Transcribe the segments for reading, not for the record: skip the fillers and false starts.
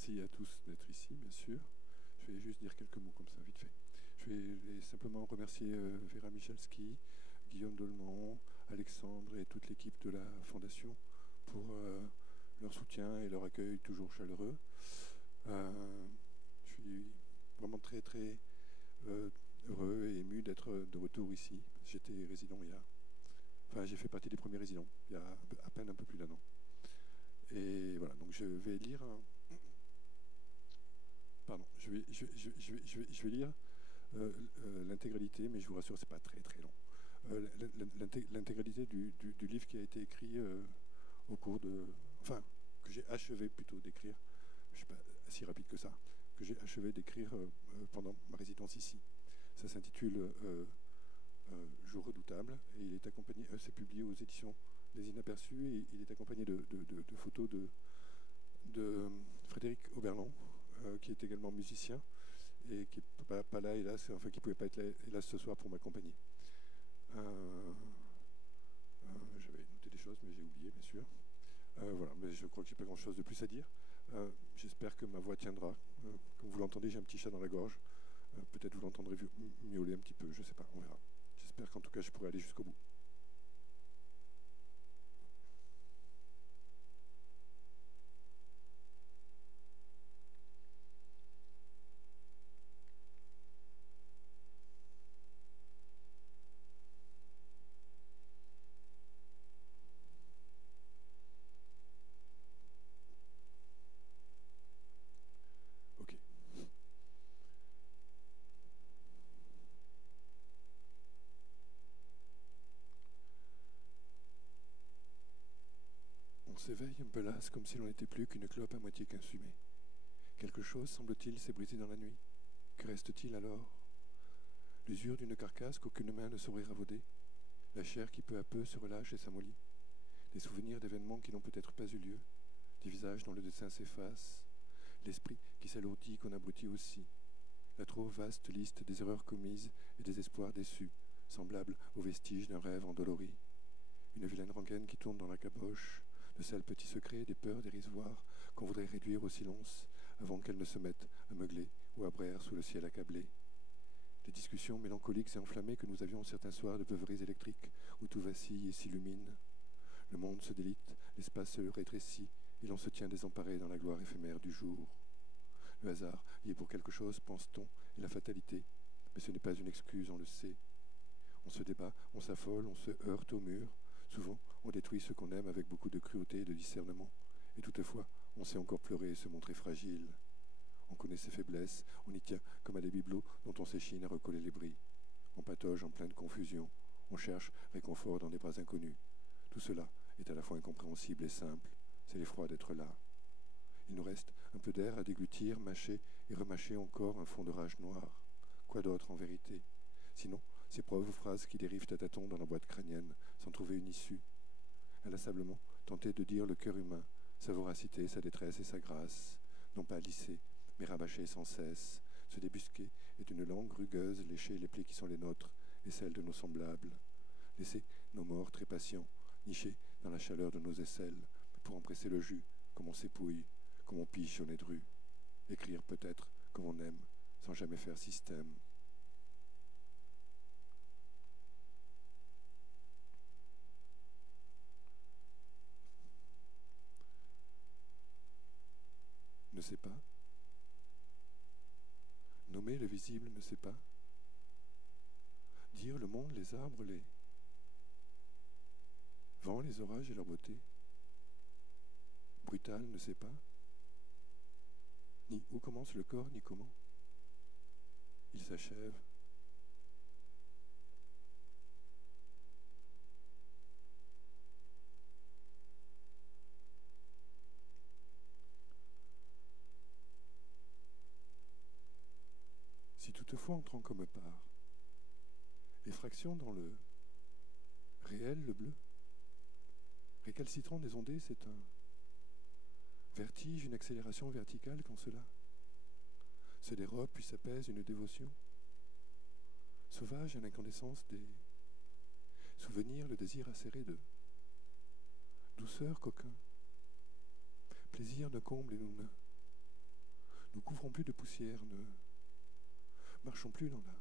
merci à tous d'être ici, bien sûr. Je vais juste dire quelques mots comme ça, vite fait. Je vais simplement remercier Vera Michalski, Guillaume Dolman, Alexandre et toute l'équipe de la Fondation pour leur soutien et leur accueil toujours chaleureux. Je suis vraiment très très heureux et ému d'être de retour ici. J'étais résident j'ai fait partie des premiers résidents il y a à peine un peu plus d'un an. Et voilà, donc je vais lire. Pardon, je vais lire l'intégralité, mais je vous rassure, c'est pas très très long. L'intégralité du livre qui a été écrit au cours de, enfin, que j'ai achevé plutôt d'écrire. Je suis pas si rapide que ça. Que j'ai achevé d'écrire pendant ma résidence ici. Ça s'intitule Jour redoutable et il est accompagné. C'est publié aux éditions Les Inaperçus et il est accompagné de photos de Frédéric Oberland, qui est également musicien et qui n'est pas là, hélas, enfin qui ne pouvait pas être là, hélas, ce soir pour m'accompagner. J'avais noté des choses, mais j'ai oublié, bien sûr. Voilà, mais je crois que j'ai pas grand-chose de plus à dire. J'espère que ma voix tiendra. Comme vous l'entendez, j'ai un petit chat dans la gorge. Peut-être vous l'entendrez miauler un petit peu, je ne sais pas, on verra. J'espère qu'en tout cas, je pourrai aller jusqu'au bout. Ok. On s'éveille un peu las, comme si l'on n'était plus qu'une clope à moitié consumée. Quelque chose, semble-t-il, s'est brisé dans la nuit. Que reste-t-il alors? L'usure d'une carcasse qu'aucune main ne saurait ravauder, la chair qui peu à peu se relâche et s'amollit, des souvenirs d'événements qui n'ont peut-être pas eu lieu, des visages dont le dessin s'efface, l'esprit qui s'alourdit qu'on abrutit aussi, la trop vaste liste des erreurs commises et des espoirs déçus, semblables aux vestiges d'un rêve endolori, une vilaine rengaine qui tourne dans la caboche, de sales petits secrets, des peurs dérisoires qu'on voudrait réduire au silence avant qu'elles ne se mettent à meugler ou à braire sous le ciel accablé. Des discussions mélancoliques et enflammées que nous avions certains soirs de beuveries électriques où tout vacille et s'illumine. Le monde se délite, l'espace se rétrécit et l'on se tient désemparé dans la gloire éphémère du jour. Le hasard y est pour quelque chose, pense-t-on, et la fatalité, mais ce n'est pas une excuse, on le sait. On se débat, on s'affole, on se heurte au mur. Souvent, on détruit ce qu'on aime avec beaucoup de cruauté et de discernement. Et toutefois, on sait encore pleurer et se montrer fragile. On connaît ses faiblesses, on y tient comme à des bibelots dont on s'échine à recoller les bris. On patauge en pleine confusion, on cherche réconfort dans des bras inconnus. Tout cela est à la fois incompréhensible et simple, c'est l'effroi d'être là. Il nous reste un peu d'air à déglutir, mâcher et remâcher encore un fond de rage noire. Quoi d'autre en vérité? Sinon, ces pauvres phrases qui dérivent à tâtons dans la boîte crânienne, sans trouver une issue. Inlassablement, tenter de dire le cœur humain, sa voracité, sa détresse et sa grâce, non pas lisser, mais rabâcher sans cesse, se débusquer et d'une langue rugueuse lécher les plaies qui sont les nôtres et celles de nos semblables. Laisser nos morts très patients, nichés dans la chaleur de nos aisselles, pour en presser le jus, comme on s'épouille, comme on piche au nez de rue. Écrire peut-être comme on aime, sans jamais faire système. Ne sait pas. Nommer le visible ne sait pas. Dire le monde, les arbres, les vents, les orages et leur beauté. Brutal ne sait pas. Ni où commence le corps, ni comment. Il s'achève. Si toutefois entrant comme part, effraction dans le réel, le bleu, récalcitrant des ondées, c'est un vertige, une accélération verticale quand cela se dérobe puis s'apaise une dévotion, sauvage à l'incandescence des souvenirs, le désir acéré de douceur coquin, plaisir d'un comble et nous Nous couvrons plus de poussière, ne marchons plus dans la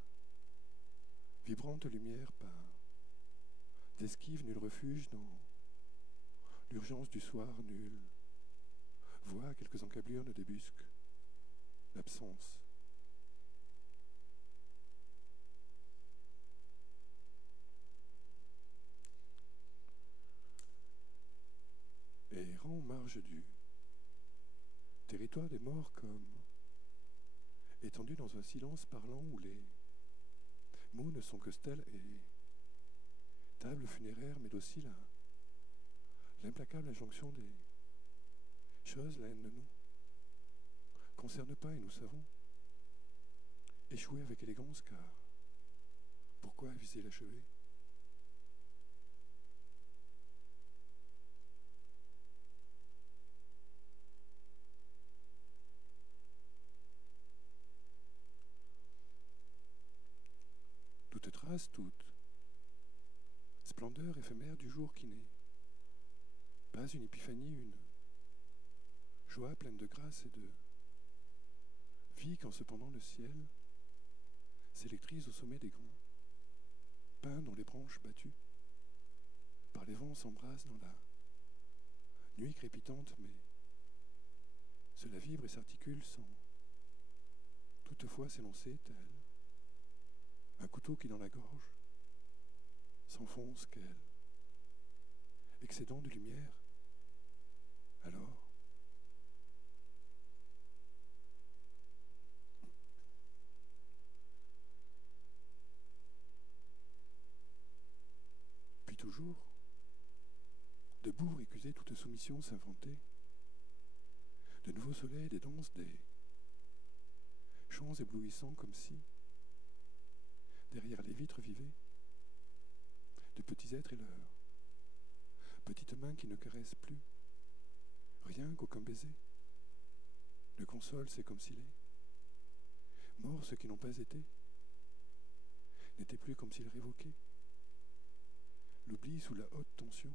vibrante lumière, pas d'esquive, nul refuge dans l'urgence du soir, nulle voix, quelques encablures ne débusquent l'absence. Et errant aux marges du territoire des morts, comme étendu dans un silence parlant où les mots ne sont que stèles et tables funéraires, mais aussi l'implacable injonction des choses, la haine de nous concerne pas, et nous savons échouer avec élégance, car pourquoi viser l'achevé? Toute trace, toute splendeur éphémère du jour qui n'est pas une épiphanie, une joie pleine de grâce et de vie, quand cependant le ciel s'électrise au sommet des grands pins dont les branches battues par les vents s'embrassent dans la nuit crépitante, mais cela vibre et s'articule sans toutefois s'élancer tel un couteau qui dans la gorge s'enfonce, quel excédent de lumière. Alors, puis toujours, debout, récuser toute soumission, s'inventer de nouveaux soleils, des danses, des chants éblouissants, comme si derrière les vitres vivaient de petits êtres et leurs petites mains qui ne caressent plus rien qu'aucun baiser ne console. C'est comme si les morts, ceux qui n'ont pas été, n'étaient plus, comme s'ils révoquaient l'oubli sous la haute tension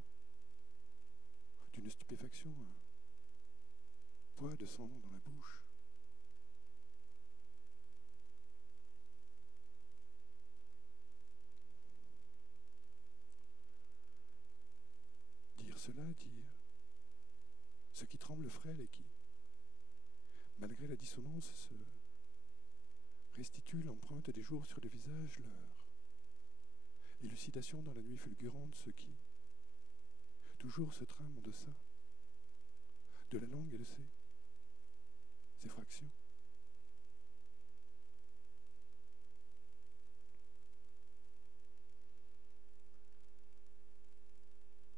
d'une stupéfaction, un poids de sang dans la bouche. Dire cela, dire ce qui tremble frêle et qui, malgré la dissonance, se restitue l'empreinte des jours sur le visage, leur élucidation dans la nuit fulgurante, ce qui toujours se trame en deçà de la langue et de ses effractions.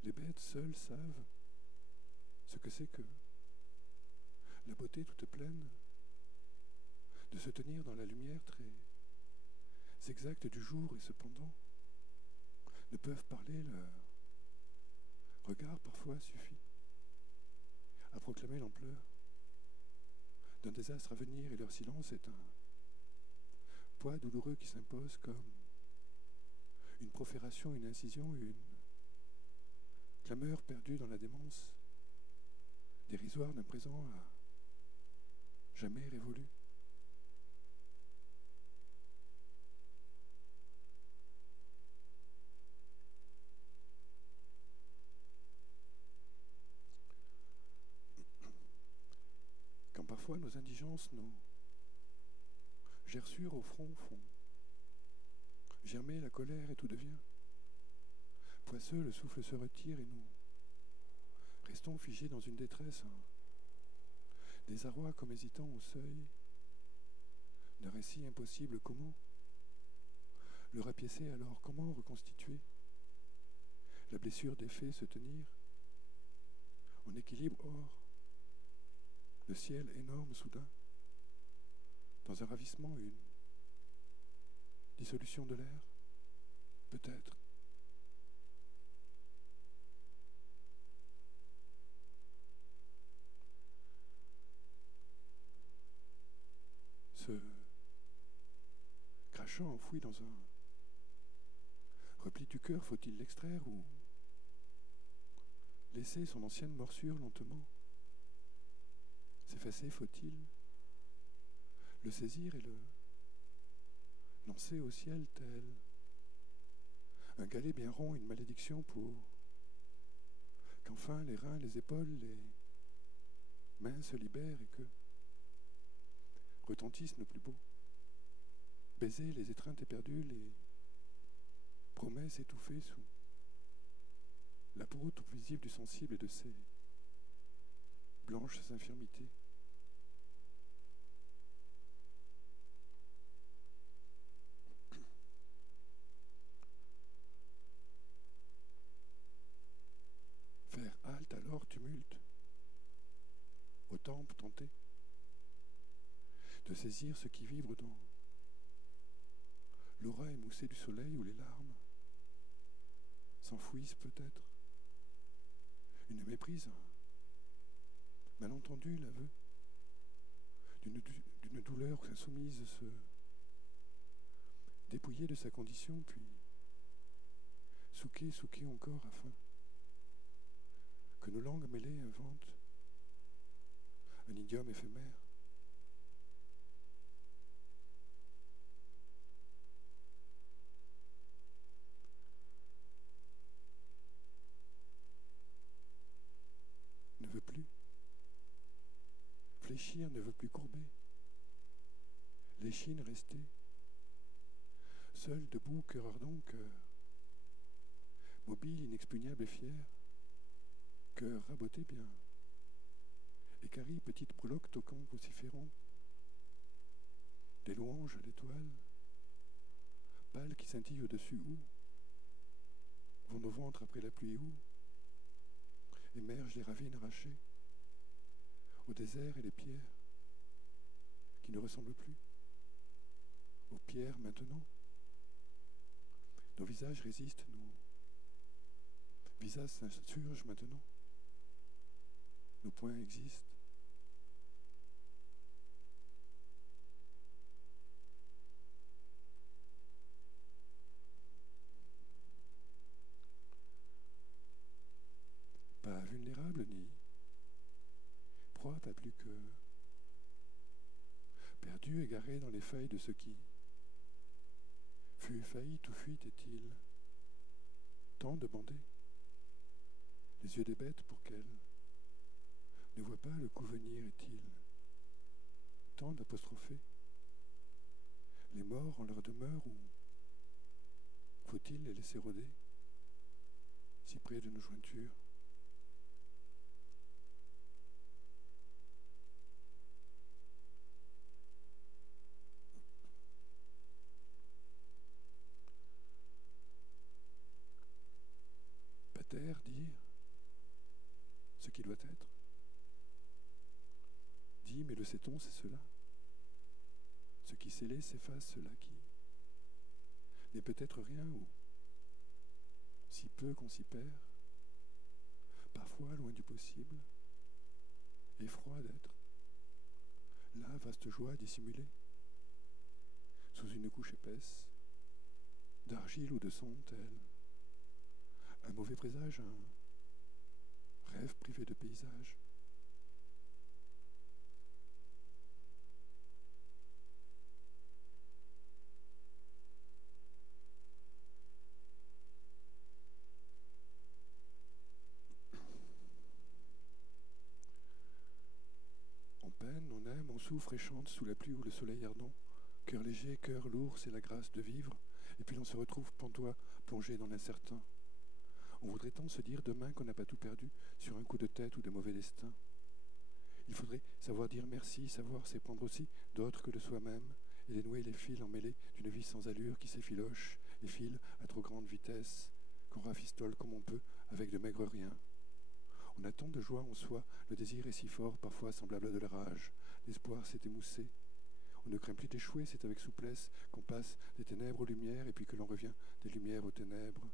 Les bêtes seules savent ce que c'est que la beauté toute pleine de se tenir dans la lumière très exacte du jour, et cependant ne peuvent parler. Leur regard parfois suffit à proclamer l'ampleur d'un désastre à venir, et leur silence est un poids douloureux qui s'impose comme une profération, une incision, une clameur perdue dans la démence dérisoire d'un présent à jamais révolu. Quand parfois nos indigences, nos gerçures au front font germer la colère et tout devient poisseux, le souffle se retire et nous restons figés dans une détresse, un désarroi comme hésitant au seuil d'un récit impossible. Comment le rapiécer alors? Comment reconstituer la blessure des faits, se tenir en équilibre hors le ciel énorme soudain, dans un ravissement, une dissolution de l'air, peut-être. Ce crachant enfoui dans un repli du cœur, faut-il l'extraire ou laisser son ancienne morsure lentement s'effacer? Faut-il le saisir et le lancer au ciel tel un galet bien rond, une malédiction pour qu'enfin les reins, les épaules, les mains se libèrent et que retentissent nos plus beaux baisers, les étreintes éperdues, les promesses étouffées sous la broute visible du sensible et de ses blanches infirmités. Faire halte alors tumulte, aux tempes tentées, de saisir ce qui vibre dans l'aura émoussée du soleil où les larmes s'enfouissent peut-être. Une méprise, un malentendu, l'aveu d'une douleur insoumise se dépouiller de sa condition, puis souquer encore afin que nos langues mêlées inventent un idiome éphémère. Ne veut plus fléchir, ne veut plus courber, l'échine restée, seul debout, cœur ardent, cœur mobile, inexpugnable et fier, cœur raboté bien, écarie, petite breloque toquant vociférant, des louanges à l'étoile, pâle qui scintille au-dessus où vont nos ventres après la pluie où émergent les ravines arrachées au désert et les pierres qui ne ressemblent plus aux pierres maintenant. Nos visages résistent, nos visages s'insurgent maintenant, nos poings existent. Pas vulnérable ni proie, pas plus que perdu, égaré dans les feuilles de ce qui fut faillite ou fuite, est-il temps de bander les yeux des bêtes pour qu'elles ne voient pas le coup venir, est-il temps d'apostropher les morts en leur demeure, ou faut-il les laisser rôder si près de nos jointures? Pater, dire ce qui doit être. Dit, mais le sait-on, c'est cela. Ce qui scellé s'efface, cela qui n'est peut-être rien, ou si peu qu'on s'y perd, parfois loin du possible, effroi d'être la vaste joie dissimulée sous une couche épaisse d'argile ou de sang, tel un mauvais présage, un rêve privé de paysage. On peine, on aime, on souffre et chante sous la pluie ou le soleil ardent. Cœur léger, cœur lourd, c'est la grâce de vivre. Et puis l'on se retrouve pantois, plongé dans l'incertain. On voudrait tant se dire demain qu'on n'a pas tout perdu sur un coup de tête ou de mauvais destin. Il faudrait savoir dire merci, savoir s'épandre aussi d'autres que de soi-même, et dénouer les fils emmêlés d'une vie sans allure qui s'effiloche et file à trop grande vitesse, qu'on rafistole comme on peut avec de maigres riens. On a tant de joie en soi, le désir est si fort, parfois semblable à de la rage. L'espoir s'est émoussé. On ne craint plus d'échouer, c'est avec souplesse qu'on passe des ténèbres aux lumières et puis que l'on revient des lumières aux ténèbres.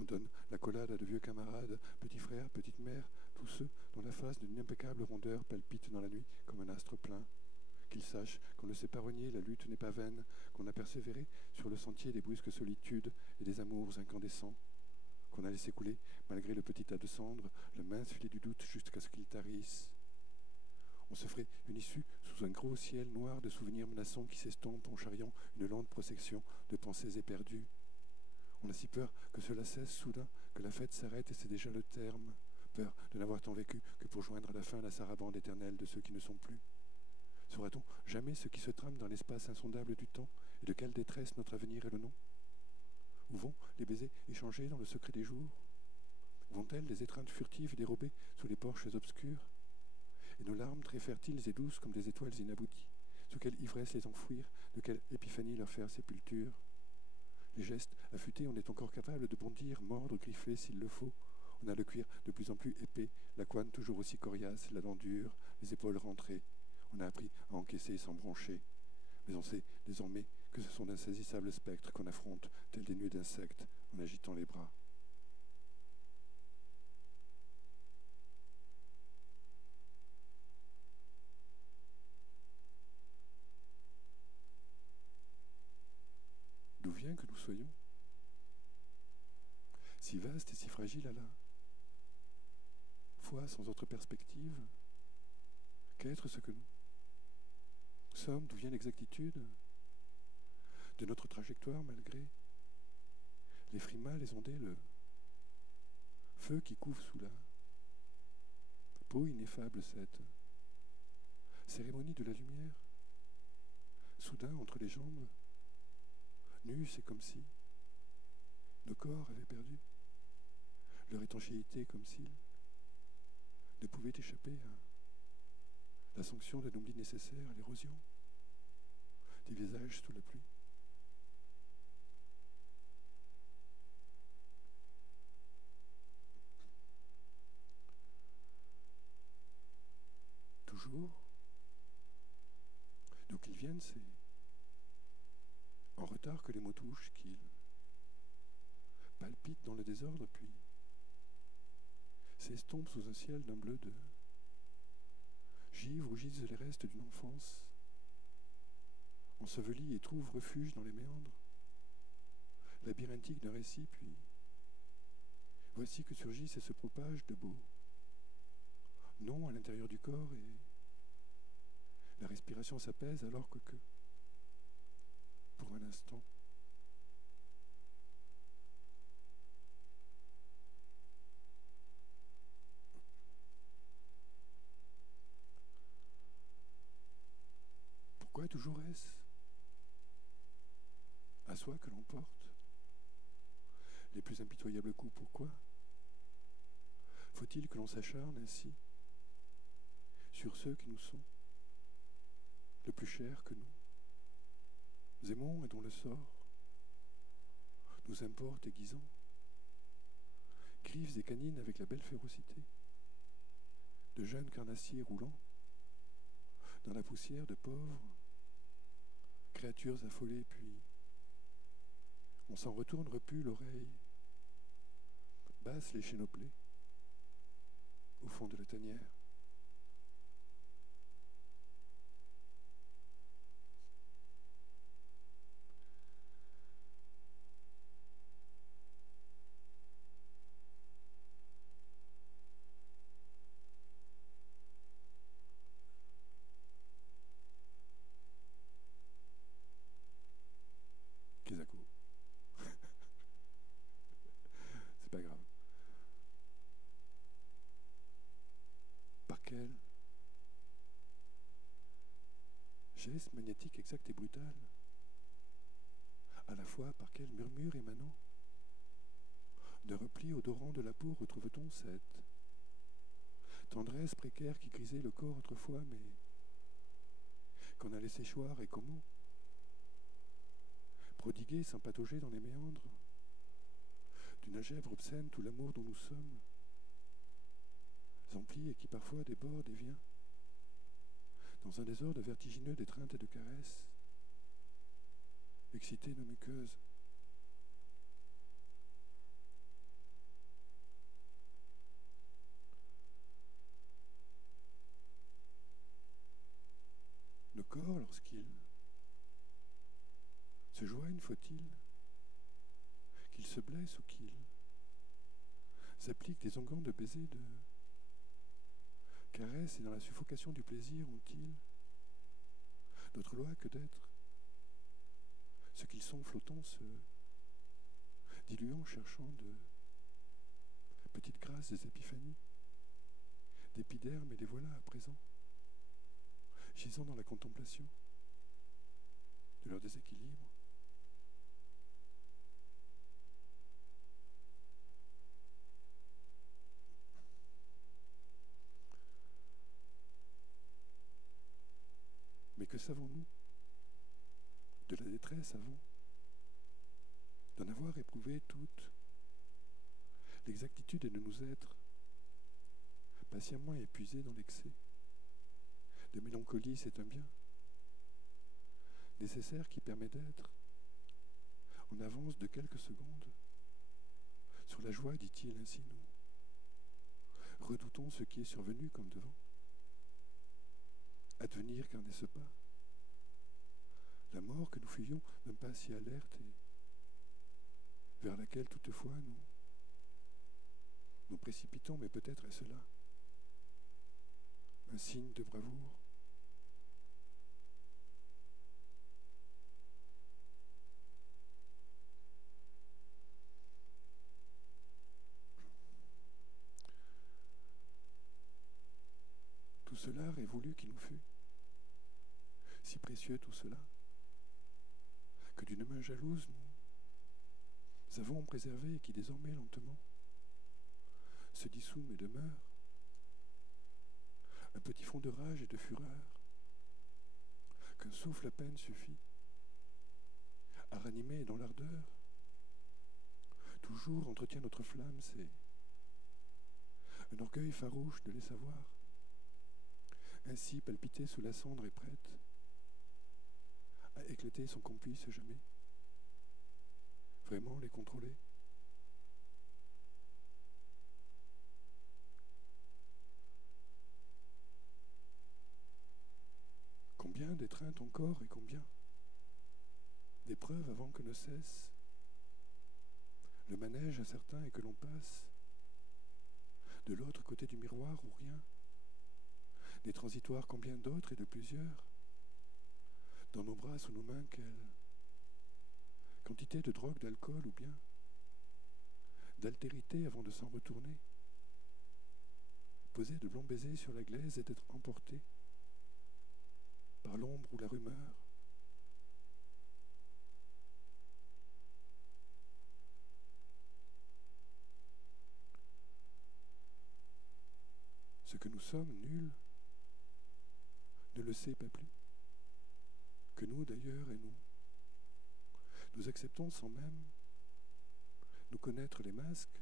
On donne l'accolade à de vieux camarades, petits frères, petites mères, tous ceux dont la face d'une impeccable rondeur palpite dans la nuit comme un astre plein. Qu'ils sachent qu'on ne s'est pas renié, la lutte n'est pas vaine, qu'on a persévéré sur le sentier des brusques solitudes et des amours incandescents, qu'on a laissé couler, malgré le petit tas de cendres, le mince filet du doute jusqu'à ce qu'il tarisse. On se ferait une issue sous sous un gros ciel noir de souvenirs menaçants qui s'estompent en charriant une lente procession de pensées éperdues. On a si peur que cela cesse soudain, que la fête s'arrête et c'est déjà le terme. Peur de n'avoir tant vécu que pour joindre à la fin la sarabande éternelle de ceux qui ne sont plus. Saura-t-on jamais ce qui se trame dans l'espace insondable du temps et de quelle détresse notre avenir est le nom? Où vont les baisers échangés dans le secret des jours? Où vont-elles les étreintes furtives dérobées sous les porches obscurs? Et nos larmes très fertiles et douces comme des étoiles inabouties, sous quelle ivresse les enfouir, de quelle épiphanie leur faire sépulture? Les gestes affûtés, on est encore capable de bondir, mordre, griffer s'il le faut. On a le cuir de plus en plus épais, la couenne toujours aussi coriace, la dent dure, les épaules rentrées. On a appris à encaisser sans broncher. Mais on sait désormais que ce sont d'insaisissables spectres qu'on affronte, tels des nuées d'insectes, en agitant les bras. D'où vient que nous soyons si vaste et si fragile à la fois sans autre perspective? Qu'être ce que nous sommes? D'où vient l'exactitude de notre trajectoire malgré les frimas, les ondées, le feu qui couvre sous la peau ineffable, cette cérémonie de la lumière? Soudain, entre les jambes, nus, c'est comme si nos corps avaient perdu leur étanchéité, comme s'ils ne pouvaient échapper à la sanction d'un oubli nécessaire à l'érosion des visages sous la pluie. Toujours, d'où qu'ils viennent, c'est en retard que les mots touchent, qu'ils palpitent dans le désordre, puis s'estompent sous un ciel d'un bleu de givre où gisent les restes d'une enfance ensevelie et trouvent refuge dans les méandres labyrinthiques d'un récit, puis voici que surgissent et se propagent de beaux noms à l'intérieur du corps, et la respiration s'apaise alors que pour un instant, pourquoi toujours est-ce à soi que l'on porte les plus impitoyables coups? Pourquoi faut-il que l'on s'acharne ainsi sur ceux qui nous sont le plus chers, que nous aimons et dont le sort nous importe aiguisant griffes et canines avec la belle férocité de jeunes carnassiers roulant dans la poussière de pauvres créatures affolées, puis on s'en retourne repu l'oreille basse les chénoplées au fond de la tanière. Kizako. C'est pas grave. Par quel geste magnétique exact et brutal, à la fois par quel murmure émanant de repli odorant de la peau retrouve-t-on cette tendresse précaire qui grisait le corps autrefois, mais qu'on a laissé choir, et comment prodiguer sans patauger dans les méandres d'une algèbre obscène tout l'amour dont nous sommes emplis et qui parfois déborde et vient dans un désordre vertigineux d'étreintes et de caresses exciter nos muqueuses. Le corps, lorsqu'il se joigne, faut-il qu'il se blesse ou qu'il s'applique des onguents de baisers, de caresses, et dans la suffocation du plaisir ont-ils d'autre loi que d'être ce qu'ils sont flottants, se diluant, cherchant de petites grâces des épiphanies, d'épidermes, et les voilà à présent, gisant dans la contemplation de leur déséquilibre. Mais que savons-nous de la détresse avant d'en avoir éprouvé toute l'exactitude et de nous être patiemment épuisés dans l'excès de mélancolie? C'est un bien nécessaire qui permet d'être en avance de quelques secondes sur la joie, dit-il ainsi. Nous redoutons ce qui est survenu comme devant advenir, car n'est-ce pas la mort que nous fuyons, même pas si alerte, et vers laquelle toutefois nous précipitons? Mais peut-être est-ce là un signe de bravoure. Tout cela aurait voulu qu'il nous fût si précieux, tout cela, que d'une main jalouse nous avons préservé et qui désormais lentement se dissout mais demeure un petit fond de rage et de fureur qu'un souffle à peine suffit à ranimer, et dans l'ardeur toujours entretient notre flamme. C'est un orgueil farouche de les savoir ainsi palpiter sous la cendre et prête à éclater sans qu'on puisse jamais vraiment les contrôler. Combien d'étreintes encore et combien d'épreuves avant que ne cesse le manège incertain et que l'on passe de l'autre côté du miroir où rien n'est transitoire. Combien d'autres et de plusieurs dans nos bras, sous nos mains, quelle quantité de drogue, d'alcool ou bien d'altérité avant de s'en retourner, poser de blonds baisers sur la glaise et d'être emporté par l'ombre ou la rumeur. Ce que nous sommes, nul ne le sait pas plus que nous d'ailleurs, et nous acceptons sans même nous connaître les masques.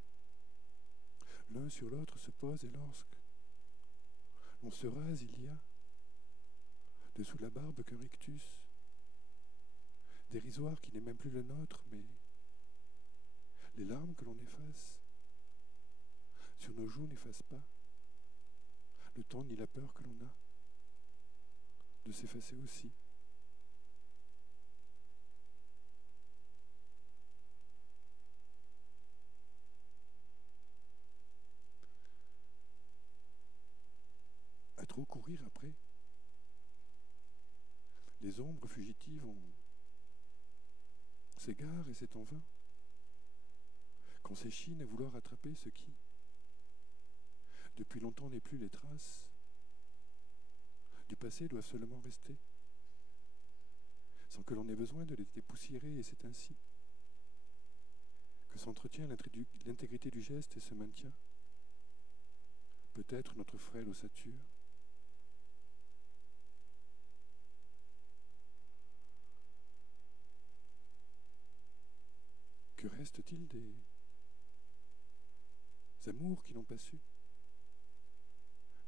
L'un sur l'autre se pose, et lorsque l'on se rase, il y a dessous la barbe qu'un rictus dérisoire qui n'est même plus le nôtre, mais les larmes que l'on efface sur nos joues n'effacent pas le temps ni la peur que l'on a de s'effacer aussi. À trop courir après les ombres fugitives, on s'égare et c'est en vain qu'on s'échine à vouloir attraper ce qui depuis longtemps n'est plus. Les traces du passé doivent seulement rester sans que l'on ait besoin de les dépoussiérer, et c'est ainsi que s'entretient l'intégrité du geste et se maintient peut-être notre frêle ossature. Que reste-t-il des amours qui n'ont pas su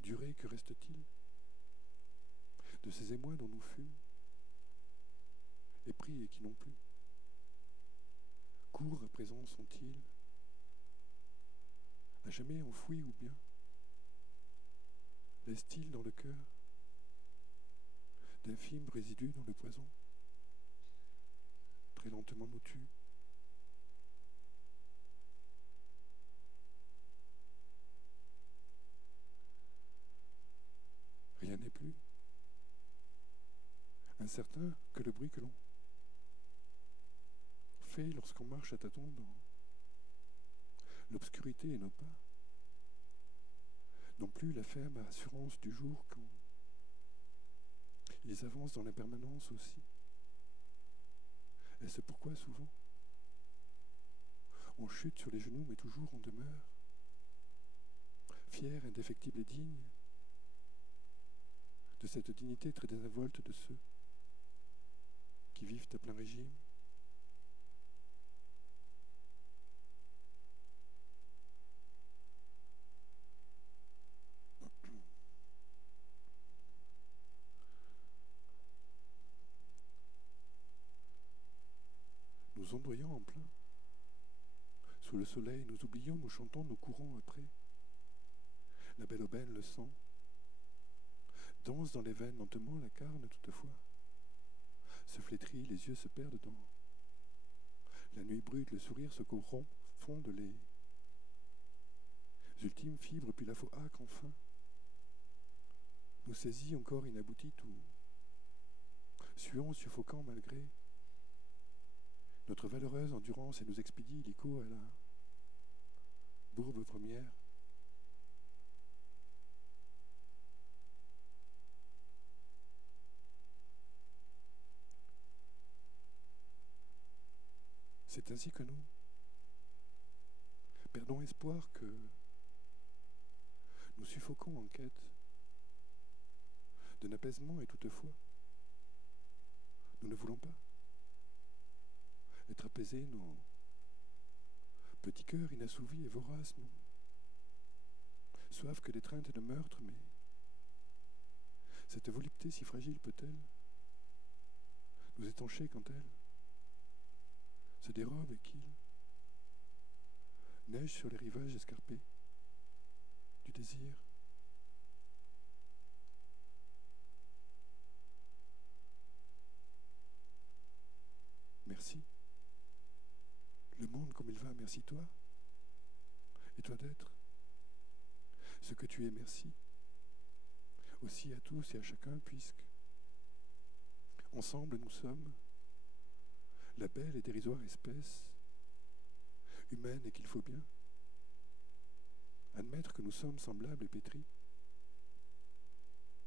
durer? Que reste-t-il de ces émois dont nous fûmes épris et qui n'ont plus cours à présent? Sont-ils à jamais enfouis, ou bien laissent-ils dans le cœur d'infimes résidus dont le poison très lentement nous tue? Rien n'est plus incertain que le bruit que l'on fait lorsqu'on marche à tâtons dans l'obscurité et nos pas, non plus la ferme assurance du jour quand ils avancent dans l'impermanence aussi. Est-ce pourquoi souvent on chute sur les genoux mais toujours on demeure, fier, indéfectible et digne de cette dignité très désinvolte de ceux qui vivent à plein régime? Nous ondoyons en plein. Sous le soleil, nous oublions, nous chantons, nous courons après. La belle aubaine le sent. Danse dans les veines lentement la carne toutefois. Se flétrit, les yeux se perdent dans. La nuit brute, le sourire se corrompt, fondent les ultimes fibres, puis la faux âcre enfin. Nous saisit encore inabouti tout. Suons, suffoquant malgré notre valeureuse endurance et nous expédie l'ICO à la bourbe première. C'est ainsi que nous perdons espoir, que nous suffoquons en quête d'un apaisement et toutefois nous ne voulons pas être apaisés, nos petits cœurs inassouvis et voraces, nous soif que d'étreinte et de meurtre, mais cette volupté si fragile peut-elle nous étancher quand elle se dérobe et qu'il neige sur les rivages escarpés du désir. Merci. Le monde comme il va, merci toi. Et toi d'être ce que tu es, merci. Aussi à tous et à chacun, puisque ensemble nous sommes la belle et dérisoire espèce humaine et qu'il faut bien admettre que nous sommes semblables et pétris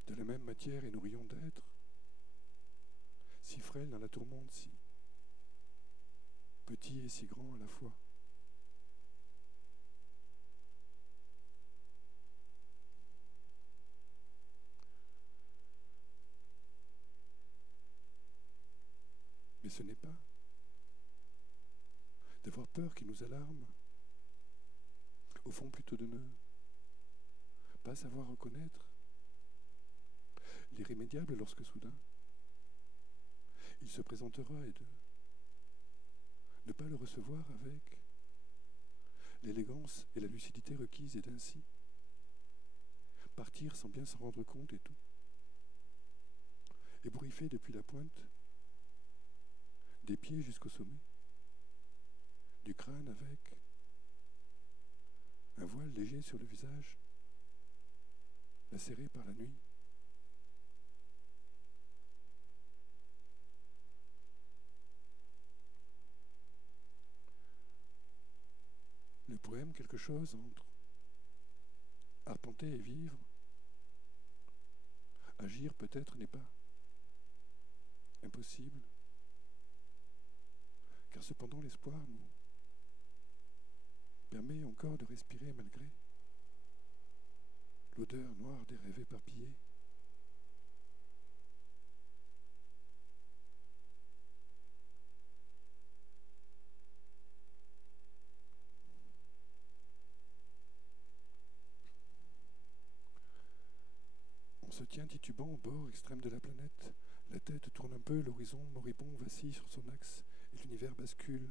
de la même matière et nourrions d'êtres si frêles dans la tourmente, si petits et si grands à la fois. Mais ce n'est pas d'avoir peur qui nous alarme, au fond plutôt de ne pas savoir reconnaître l'irrémédiable lorsque soudain il se présentera et de ne pas le recevoir avec l'élégance et la lucidité requises et d'ainsi partir sans bien s'en rendre compte et tout ébouriffé depuis la pointe des pieds jusqu'au sommet du crâne avec un voile léger sur le visage lacéré par la nuit. Le poème, quelque chose entre arpenter et vivre, agir peut-être n'est pas impossible, car cependant l'espoir nous permet encore de respirer malgré l'odeur noire des rêves éparpillés. On se tient titubant au bord extrême de la planète, la tête tourne un peu, l'horizon moribond vacille sur son axe et l'univers bascule.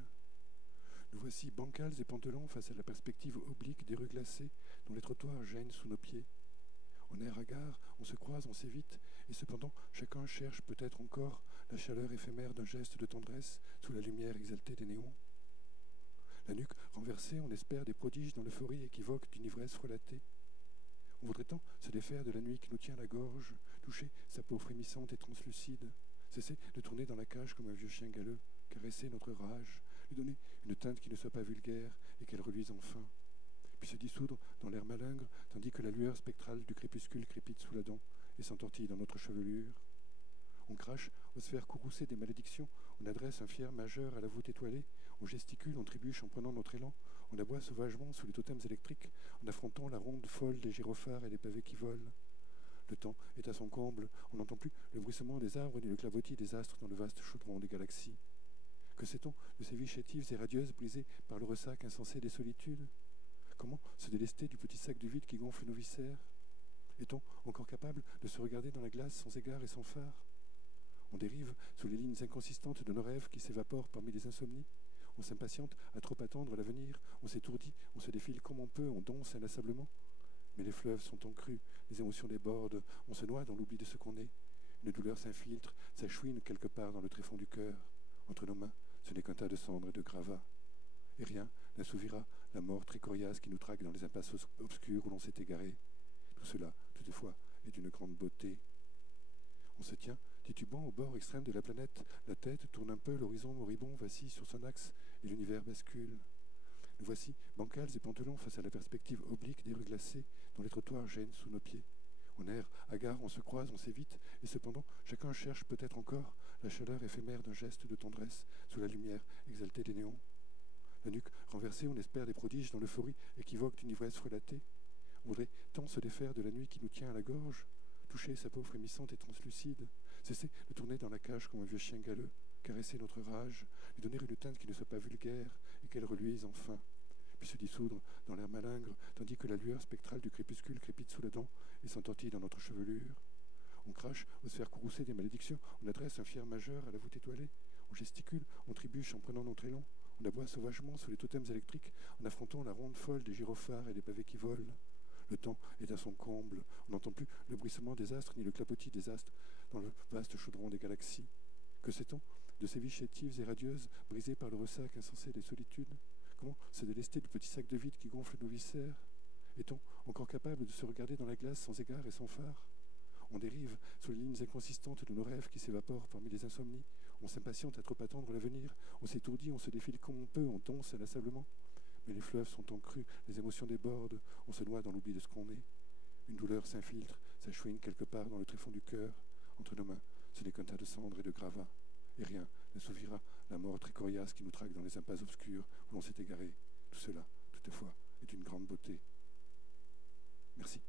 Nous voici bancals et pantelants face à la perspective oblique des rues glacées dont les trottoirs gênent sous nos pieds. On est hagard, on se croise, on s'évite, et cependant chacun cherche peut-être encore la chaleur éphémère d'un geste de tendresse sous la lumière exaltée des néons. La nuque renversée, on espère des prodiges dans l'euphorie équivoque d'une ivresse frelatée. On voudrait tant se défaire de la nuit qui nous tient à la gorge, toucher sa peau frémissante et translucide, Cesser de tourner dans la cage comme un vieux chien galeux, caresser notre rage, lui donner une teinte qui ne soit pas vulgaire et qu'elle reluise enfin, puis se dissoudre dans l'air malingre, tandis que la lueur spectrale du crépuscule crépite sous la dent et s'entortille dans notre chevelure. On crache aux sphères courroucées des malédictions, on adresse un fier majeur à la voûte étoilée, on gesticule, on trébuche en prenant notre élan, on aboie sauvagement sous les totems électriques, en affrontant la ronde folle des gyrophares et des pavés qui volent. Le temps est à son comble, on n'entend plus le bruissement des arbres ni le clapotis des astres dans le vaste chaudron des galaxies. Que sait-on de ces vies chétives et radieuses brisées par le ressac insensé des solitudes? Comment se délester du petit sac de vide qui gonfle nos viscères? Est-on encore capable de se regarder dans la glace sans égard et sans phare? On dérive sous les lignes inconsistantes de nos rêves qui s'évaporent parmi les insomnies. On s'impatiente à trop attendre l'avenir, on s'étourdit, on se défile comme on peut, on danse inlassablement. Mais les fleuves sont en crue, les émotions débordent, on se noie dans l'oubli de ce qu'on est. Une douleur s'infiltre, s'achouine quelque part dans le tréfonds du cœur. Entre nos mains, ce n'est qu'un tas de cendres et de gravats. Et rien n'assouvira la mort très coriace qui nous traque dans les impasses obscures où l'on s'est égaré. Tout cela, toutefois, est d'une grande beauté. On se tient, titubant au bord extrême de la planète, la tête tourne un peu, l'horizon moribond vacille sur son axe et l'univers bascule. Nous voici, bancals et pantelons face à la perspective oblique des rues glacées dont les trottoirs gênent sous nos pieds. On erre, hagard, on se croise, on s'évite, et cependant, chacun cherche peut-être encore la chaleur éphémère d'un geste de tendresse sous la lumière exaltée des néons. La nuque renversée, on espère des prodiges dans l'euphorie équivoque d'une ivresse frelatée. On voudrait tant se défaire de la nuit qui nous tient à la gorge, toucher sa peau frémissante et translucide, cesser de tourner dans la cage comme un vieux chien galeux, caresser notre rage, lui donner une teinte qui ne soit pas vulgaire et qu'elle reluise enfin, puis se dissoudre dans l'air malingre, tandis que la lueur spectrale du crépuscule crépite sous la dent et s'entortille dans notre chevelure. On crache aux sphères courroucées des malédictions, on adresse un fier majeur à la voûte étoilée, on gesticule, on trébuche en prenant notre élan, on aboie sauvagement sous les totems électriques en affrontant la ronde folle des gyrophares et des pavés qui volent. Le temps est à son comble, on n'entend plus le bruissement des astres ni le clapotis des astres dans le vaste chaudron des galaxies. Que sait-on de ces vies chétives et radieuses brisées par le ressac insensé des solitudes? Comment se délester du petit sac de vide qui gonfle nos viscères? Est-on encore capable de se regarder dans la glace sans égard et sans phare? On dérive sous les lignes inconsistantes de nos rêves qui s'évaporent parmi les insomnies. On s'impatiente à trop attendre l'avenir. On s'étourdit, on se défile comme on peut, on danse inlassablement. Mais les fleuves sont en crue, les émotions débordent, on se noie dans l'oubli de ce qu'on est. Une douleur s'infiltre, s'achouine quelque part dans le tréfonds du cœur. Entre nos mains, ce n'est qu'un tas de cendres et de gravats. Et rien n'assouvira la mort très coriace qui nous traque dans les impasses obscures où l'on s'est égaré. Tout cela, toutefois, est d'une grande beauté. Merci.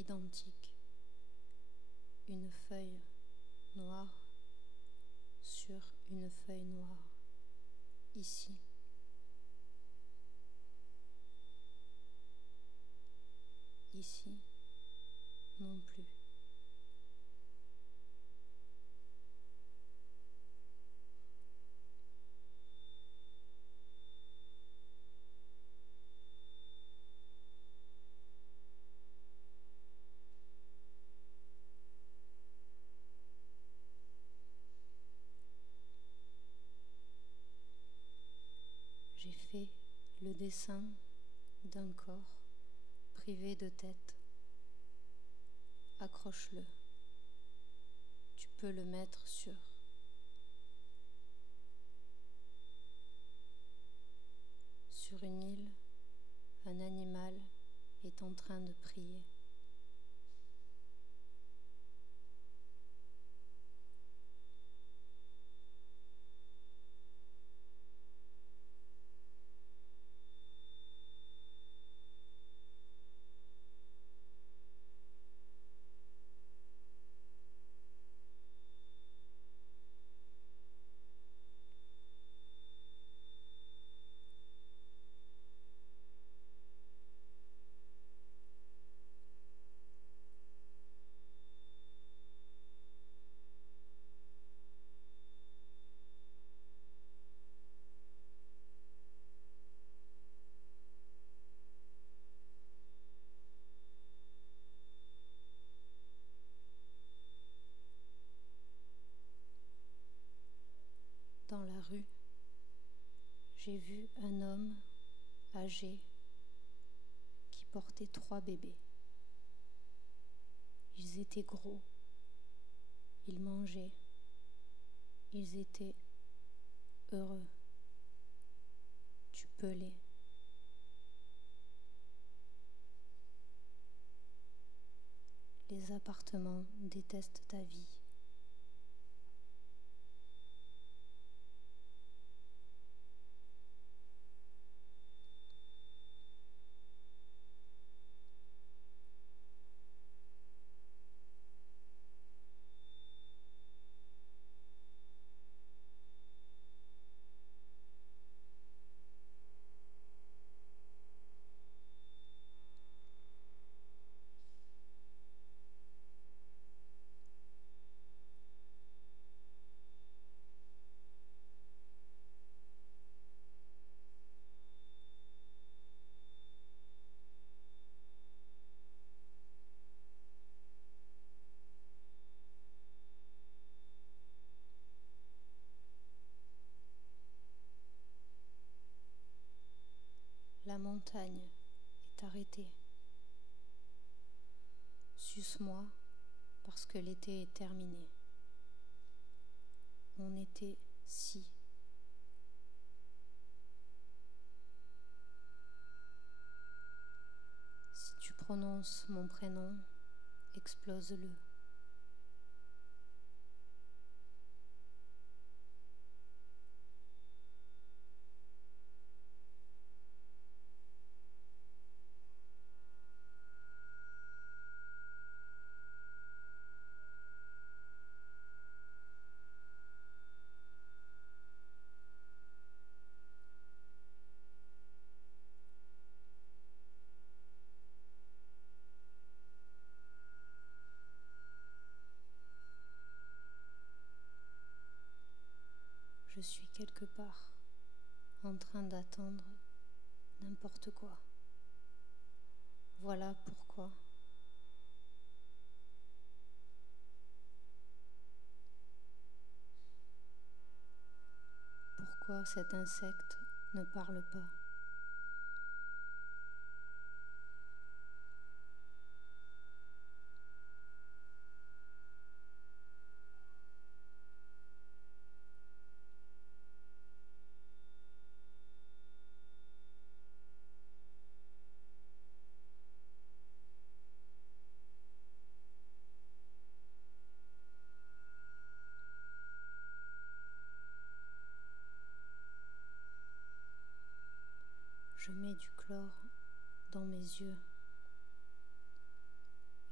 identique. Une feuille noire sur une feuille noire, ici. Ici, non plus. J'ai fait le dessin d'un corps privé de tête. Accroche-le. Tu peux le mettre sur. Sur une île, un animal est en train de prier. Dans la rue, j'ai vu un homme âgé qui portait 3 bébés. Ils étaient gros, ils mangeaient, ils étaient heureux. Tu peux les. Les appartements détestent ta vie. La montagne est arrêtée. Suce-moi parce que l'été est terminé. On était si. Si tu prononces mon prénom, explose-le. Je suis quelque part en train d'attendre n'importe quoi. Voilà pourquoi. Pourquoi cet insecte ne parle pas? Je mets du chlore dans mes yeux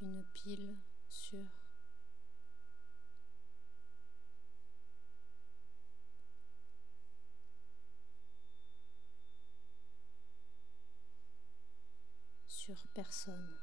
une pile sur personne.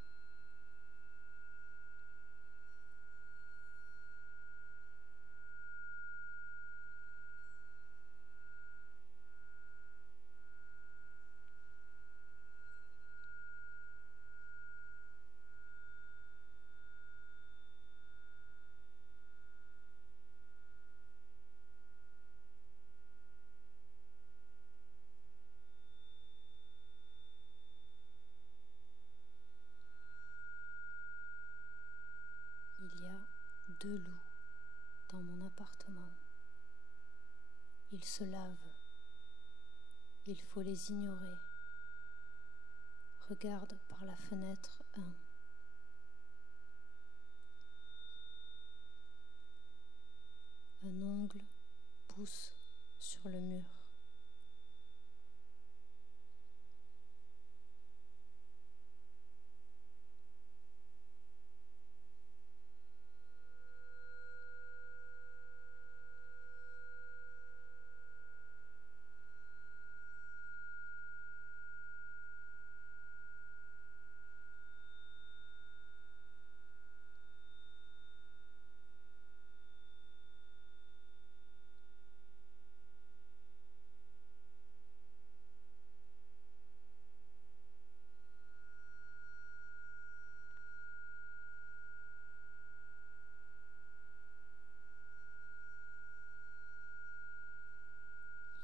Il y a 2 loups dans mon appartement. Ils se lavent. Il faut les ignorer. Regarde par la fenêtre 1. Un ongle pousse sur le mur.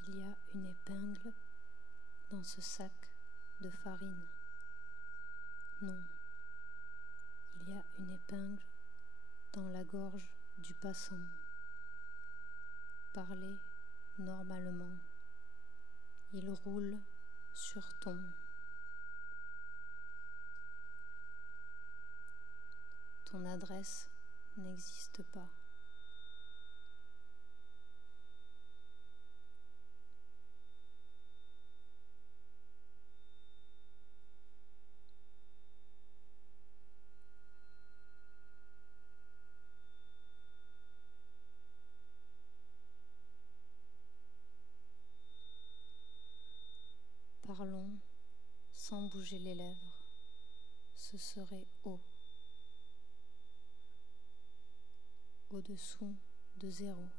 Il y a une épingle dans ce sac de farine. Non, il y a une épingle dans la gorge du passant. Parlez normalement. Il roule sur ton. Ton adresse n'existe pas. Parlons sans bouger les lèvres. Ce serait haut. Au-dessous de 0.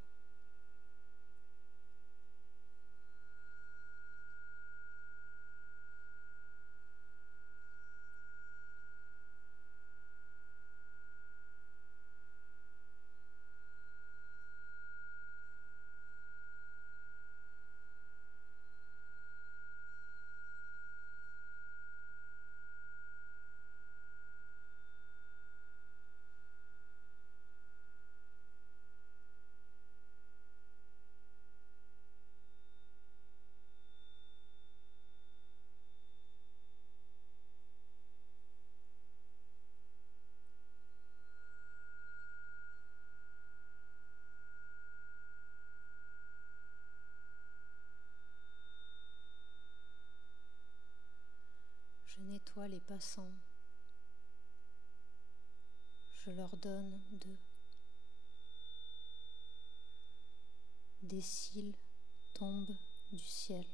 Je nettoie les passants. Je leur donne des cils tombent du ciel.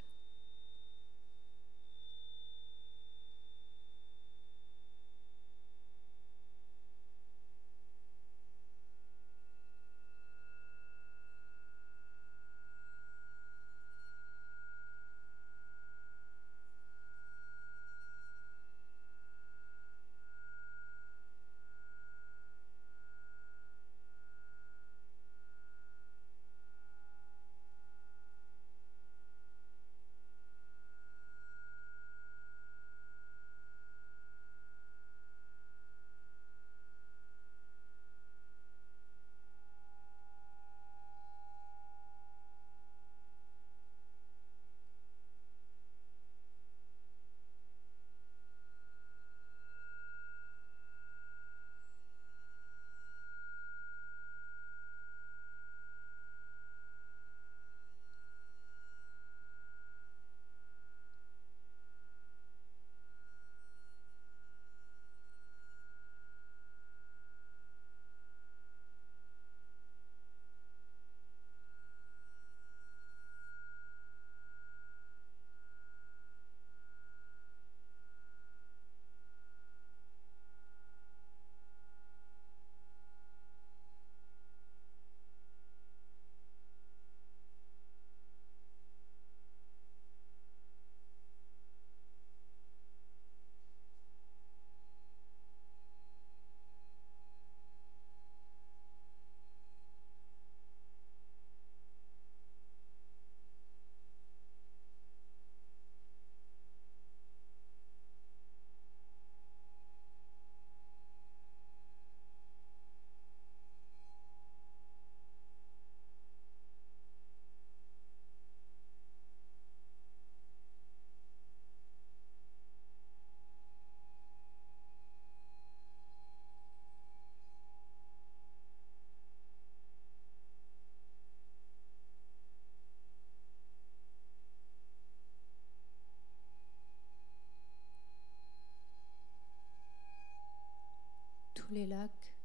Tous les lacs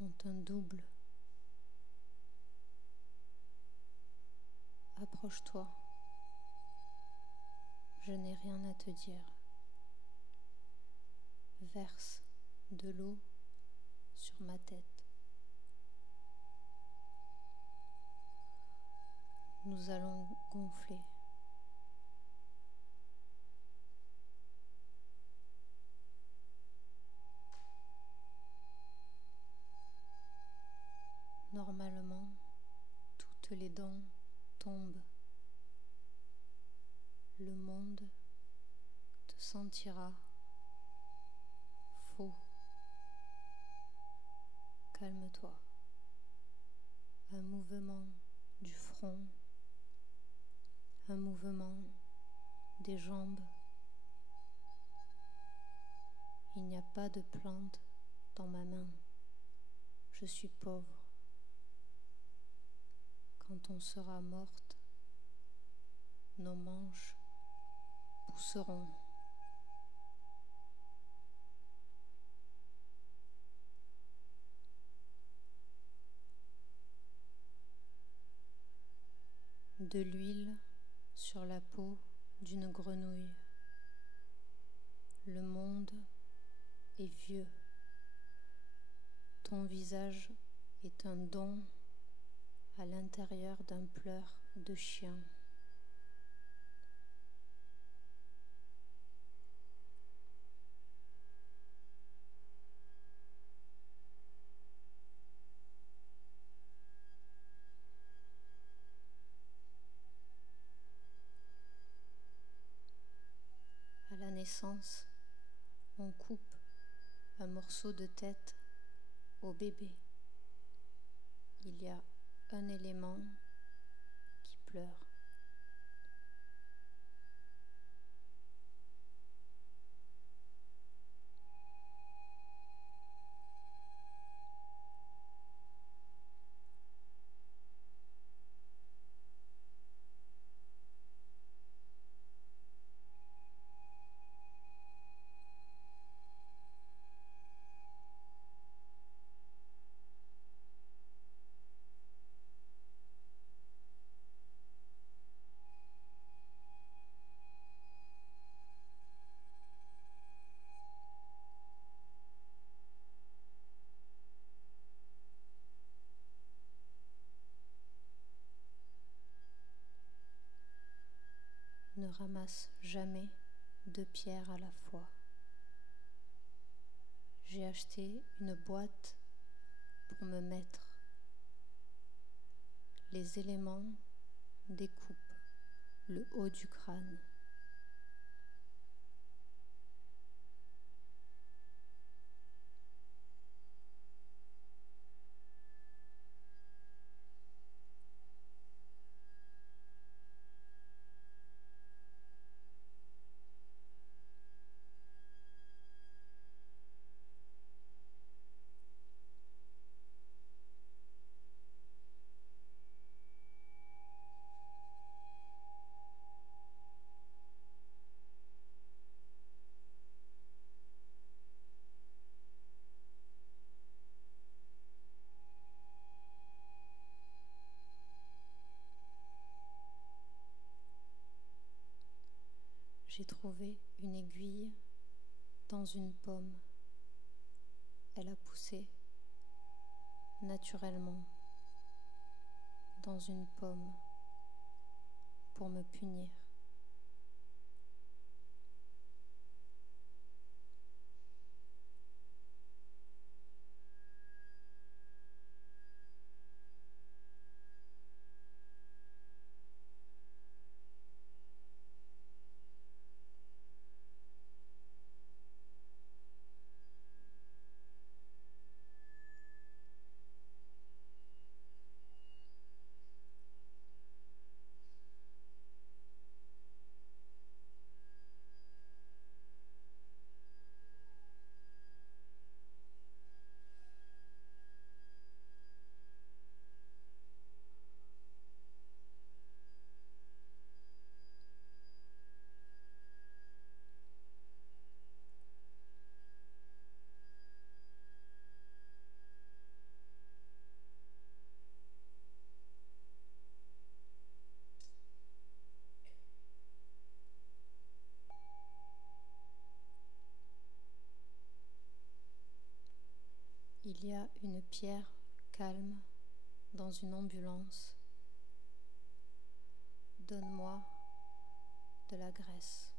ont un double. Approche-toi. Je n'ai rien à te dire. Verse de l'eau sur ma tête. Nous allons gonfler. Normalement, toutes les dents tombent. Le monde te sentira faux. Calme-toi. Un mouvement du front, un mouvement des jambes. Il n'y a pas de plante dans ma main. Je suis pauvre. Quand on sera morte, nos manches pousseront. De l'huile sur la peau d'une grenouille. Le monde est vieux. Ton visage est un don à l'intérieur d'un pleur de chien. À la naissance, on coupe un morceau de tête au bébé. Il y a un élément qui pleure. Ne ramasse jamais 2 pierres à la fois. J'ai acheté une boîte pour me mettre. Les éléments découpent le haut du crâne. J'ai trouvé une aiguille dans une pomme. Elle a poussé naturellement dans une pomme pour me punir. Il y a une pierre calme dans une ambulance. Donne-moi de la graisse.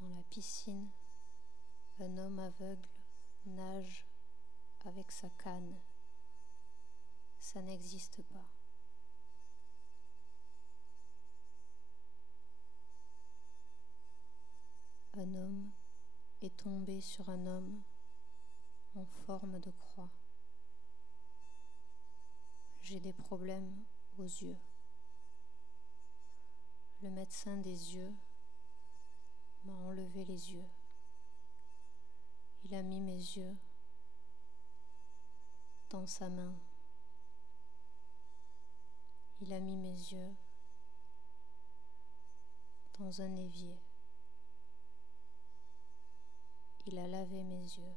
Dans la piscine, un homme aveugle nage avec sa canne. Ça n'existe pas. Un homme est tombé sur un homme en forme de croix. J'ai des problèmes aux yeux. Le médecin des yeux m'a enlevé les yeux. Il a mis mes yeux dans sa main. Il a mis mes yeux dans un évier. Il a lavé mes yeux.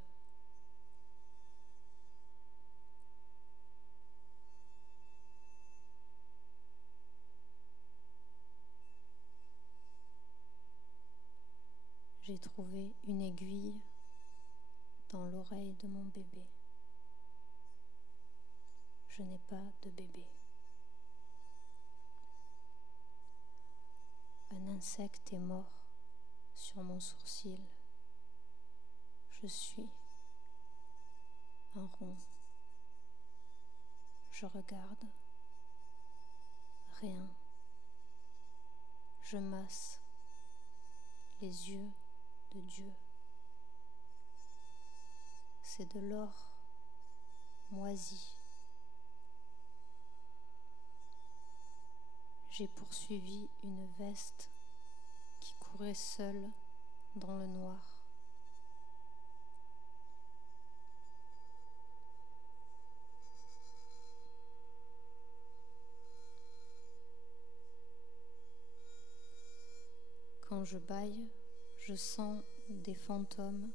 J'ai trouvé une aiguille dans l'oreille de mon bébé. Je n'ai pas de bébé. Un insecte est mort sur mon sourcil. Je suis un rond. Je regarde. Rien. Je masse les yeux de Dieu. C'est de l'or moisi. J'ai poursuivi une veste qui courait seule dans le noir. Quand je bâille, je sens des fantômes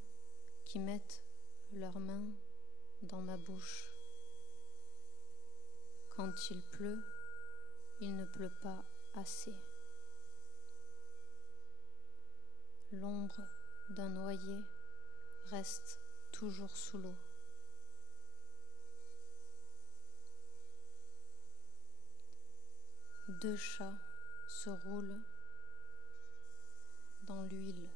qui mettent leurs mains dans ma bouche. Quand il pleut, il ne pleut pas assez. L'ombre d'un noyer reste toujours sous l'eau. Deux chats se roulent dans l'huile.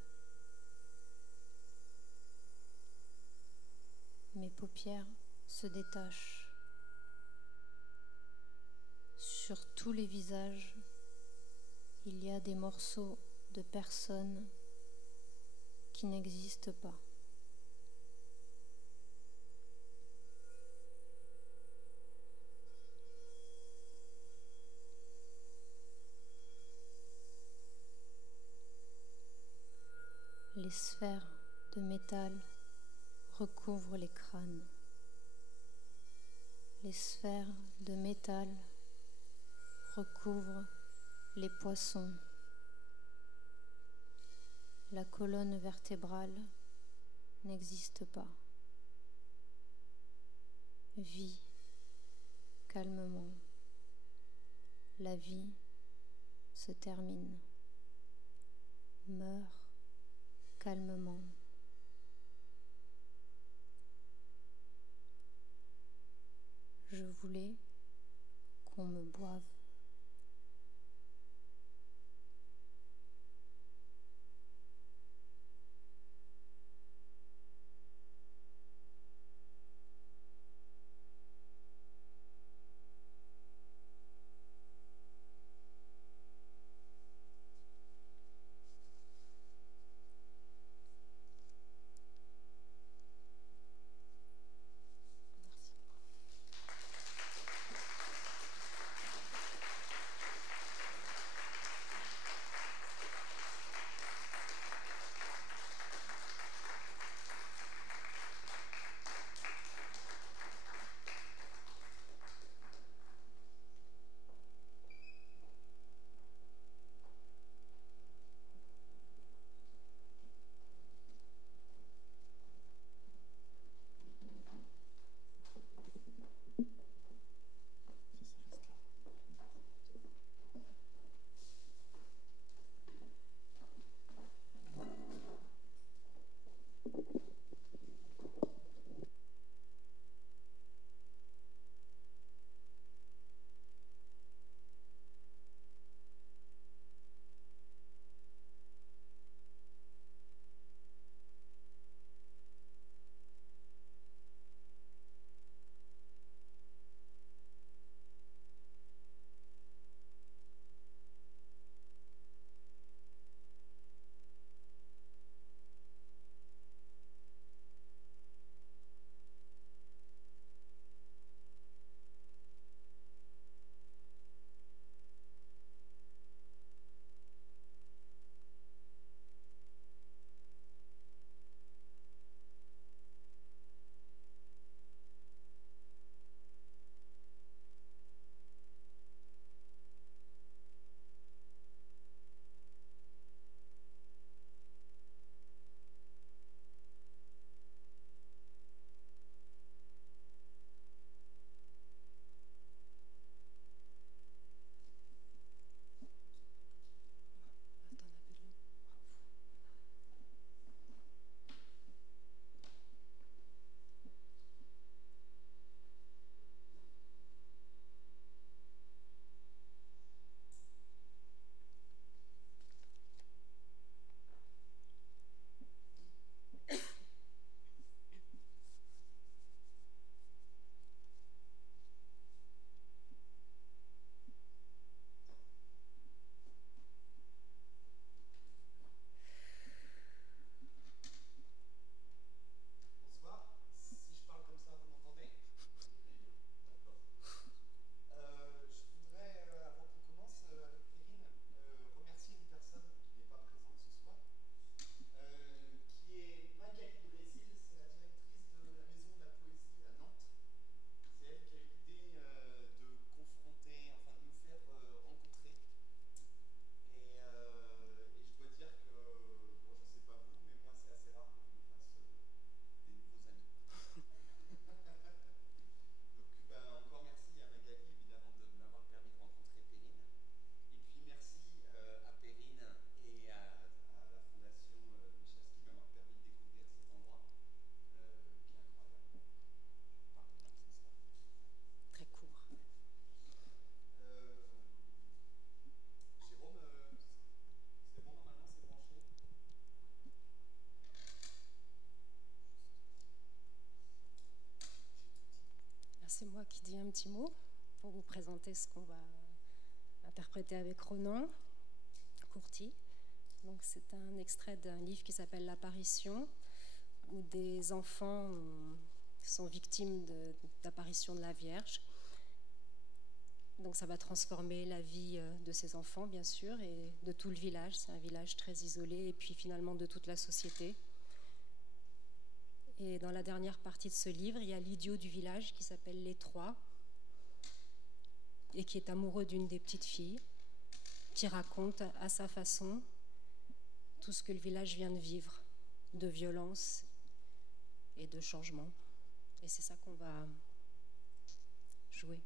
Mes paupières se détachent. Sur tous les visages, il y a des morceaux de personnes qui n'existent pas. Les sphères de métal recouvrent les crânes. Les sphères de métal recouvrent les poissons. La colonne vertébrale n'existe pas. Vis calmement. La vie se termine. Meurs calmement. Je voulais qu'on me boive. moi qui dis un petit mot pour vous présenter ce qu'on va interpréter avec Ronan Courty. Donc, c'est un extrait d'un livre qui s'appelle L'Apparition, où des enfants sont victimes d'apparition de la Vierge. Donc ça va transformer la vie de ces enfants, bien sûr, et de tout le village. C'est un village très isolé, et puis finalement de toute la société. Et dans la dernière partie de ce livre, il y a l'idiot du village qui s'appelle Les Trois, et qui est amoureux d'une des petites filles, qui raconte à sa façon tout ce que le village vient de vivre, de violence et de changement. Et c'est ça qu'on va jouer.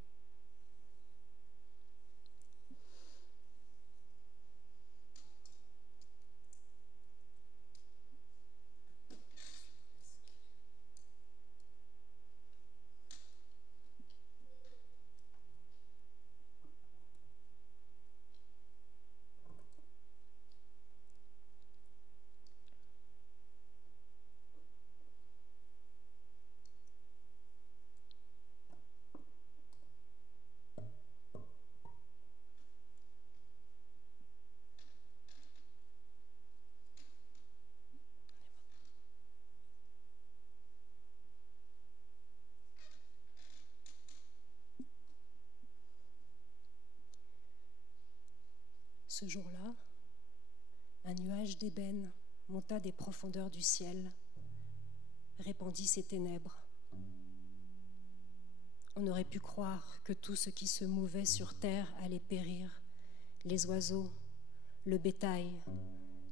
Ce jour-là, un nuage d'ébène monta des profondeurs du ciel, répandit ses ténèbres. On aurait pu croire que tout ce qui se mouvait sur terre allait périr, les oiseaux, le bétail,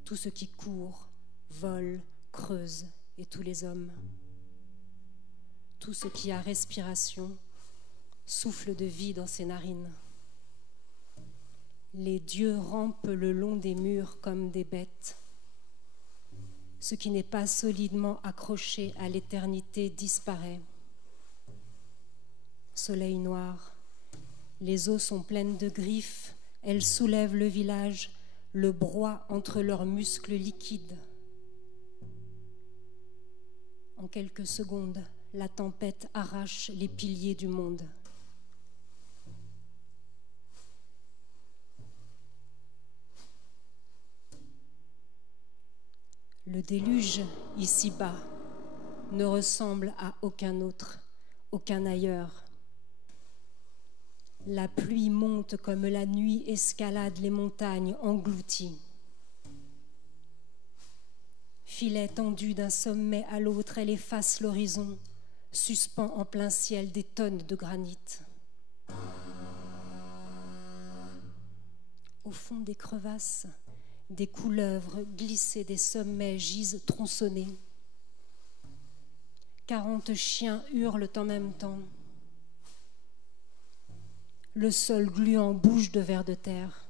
tout ce qui court, vole, creuse, et tous les hommes. Tout ce qui a respiration souffle de vie dans ses narines. Les dieux rampent le long des murs comme des bêtes. Ce qui n'est pas solidement accroché à l'éternité disparaît. Soleil noir, les eaux sont pleines de griffes, elles soulèvent le village, le broient entre leurs muscles liquides. En quelques secondes, la tempête arrache les piliers du monde. Le déluge, ici-bas, ne ressemble à aucun autre, aucun ailleurs. La pluie monte comme la nuit escalade les montagnes englouties. Filet tendu d'un sommet à l'autre, elle efface l'horizon, suspend en plein ciel des tonnes de granit. Au fond des crevasses, des couleuvres glissées des sommets gisent tronçonnés. 40 chiens hurlent en même temps. Le sol gluant bouge de vers de terre.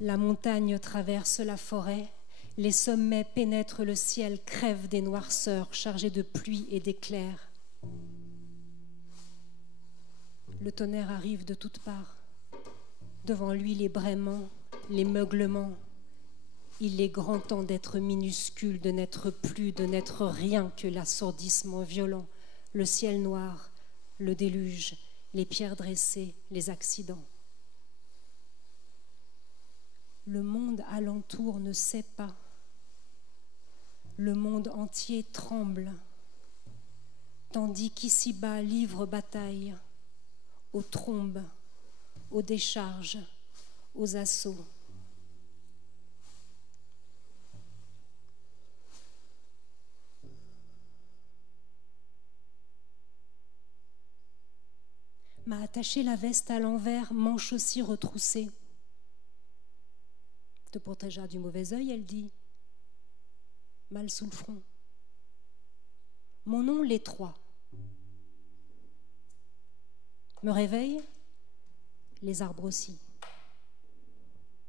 La montagne traverse la forêt. Les sommets pénètrent le ciel, crèvent des noirceurs chargées de pluie et d'éclairs. Le tonnerre arrive de toutes parts. Devant lui, les braiements, les meuglements. Il est grand temps d'être minuscule, de n'être plus, de n'être rien que l'assourdissement violent, le ciel noir, le déluge, les pierres dressées, les accidents. Le monde alentour ne sait pas. Le monde entier tremble, tandis qu'ici-bas livre bataille aux trombes, aux décharges, aux assauts. M'a attaché la veste à l'envers, manche aussi retroussée. Te protégera du mauvais œil, elle dit. Mal sous le front. Mon nom, les trois. Me réveille, les arbres aussi.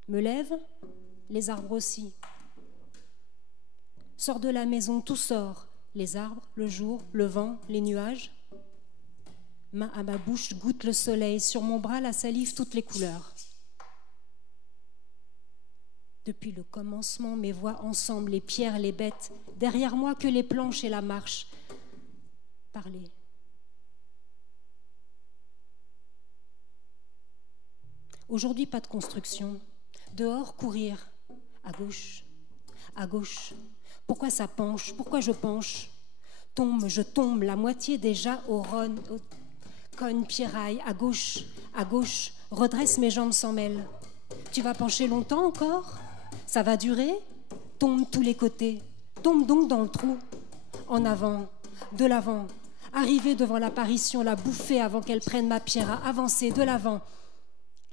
Me lève, les arbres aussi. Sors de la maison, tout sort. Les arbres, le jour, le vent, les nuages. Main à ma bouche, goûte le soleil. Sur mon bras, la salive, toutes les couleurs. Depuis le commencement, mes voix ensemble, les pierres, les bêtes, derrière moi que les planches et la marche. Parler, Aujourd'hui, pas de construction. Dehors, courir. À gauche, à gauche. Pourquoi ça penche? Pourquoi je penche? Tombe, je tombe, la moitié déjà au Rhône. Cogne, pierraille, à gauche, redresse mes jambes s'en mêlent. Tu vas pencher longtemps encore? Ça va durer? Tombe tous les côtés, tombe donc dans le trou. En avant, de l'avant, arriver devant l'apparition, la bouffer avant qu'elle prenne ma pierre, à avancer de l'avant,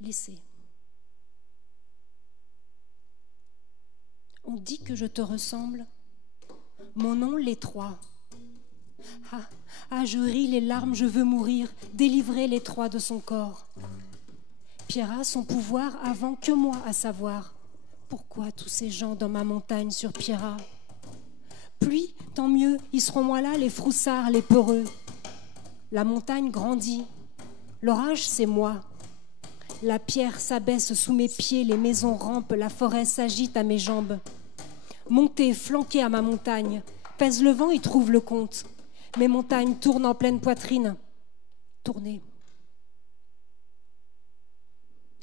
laisser. On dit que je te ressemble. Mon nom, l'étroit. Ah, je ris les larmes, je veux mourir, délivrer l'étroit de son corps. Pierra, son pouvoir avant que moi à savoir. Pourquoi tous ces gens dans ma montagne sur Pierra? Pluie, tant mieux, ils seront moins là, les froussards, les peureux. La montagne grandit, l'orage c'est moi. La pierre s'abaisse sous mes pieds, les maisons rampent, la forêt s'agite à mes jambes. Monter, flanquer à ma montagne, pèse le vent, il trouve le compte. Mes montagnes tournent en pleine poitrine. Tourner.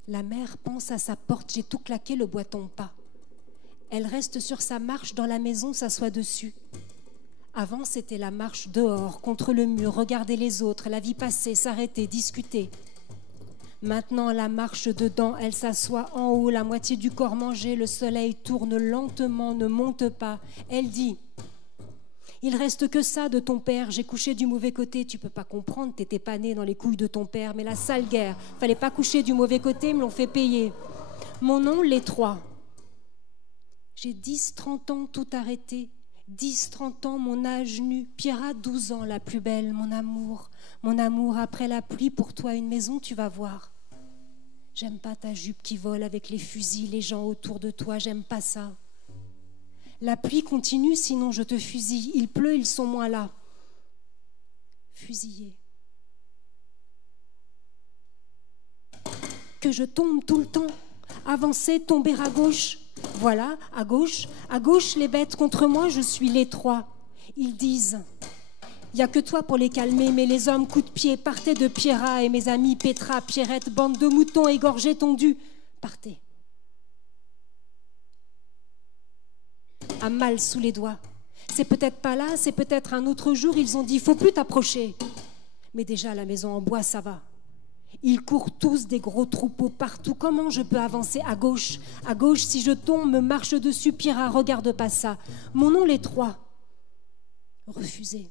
La mer pense à sa porte, j'ai tout claqué, le bois tombe pas. Elle reste sur sa marche, dans la maison, s'assoit dessus. Avant, c'était la marche dehors, contre le mur, regarder les autres, la vie passer, s'arrêter, discuter. Maintenant, la marche dedans, elle s'assoit en haut, la moitié du corps mangé, le soleil tourne lentement, ne monte pas. Elle dit... Il reste que ça de ton père, j'ai couché du mauvais côté, tu peux pas comprendre, t'étais pas né dans les couilles de ton père, mais la sale guerre, fallait pas coucher du mauvais côté, me l'ont fait payer. Mon nom, l'étroit. J'ai 10-30 ans, tout arrêté, 10-30 ans, mon âge nu, Pierra, 12 ans, la plus belle, mon amour, après la pluie, pour toi une maison, tu vas voir. J'aime pas ta jupe qui vole avec les fusils, les gens autour de toi, j'aime pas ça. La pluie continue, sinon je te fusille. Il pleut, ils sont moins là. Fusillé. Que je tombe tout le temps. Avancer, tomber à gauche. Voilà, à gauche les bêtes contre moi, je suis l'étroit. Ils disent, il n'y a que toi pour les calmer, mais les hommes coups de pied, partez de Pierra et mes amis Petra, Pierrette, bande de moutons égorgés tondus. Partez. A mal sous les doigts. C'est peut-être pas là, c'est peut-être un autre jour, ils ont dit, faut plus t'approcher. Mais déjà, la maison en bois, ça va. Ils courent tous des gros troupeaux partout. Comment je peux avancer à gauche, si je tombe, me marche dessus, Pierra, regarde pas ça. Mon nom, l'étroit. Refusé.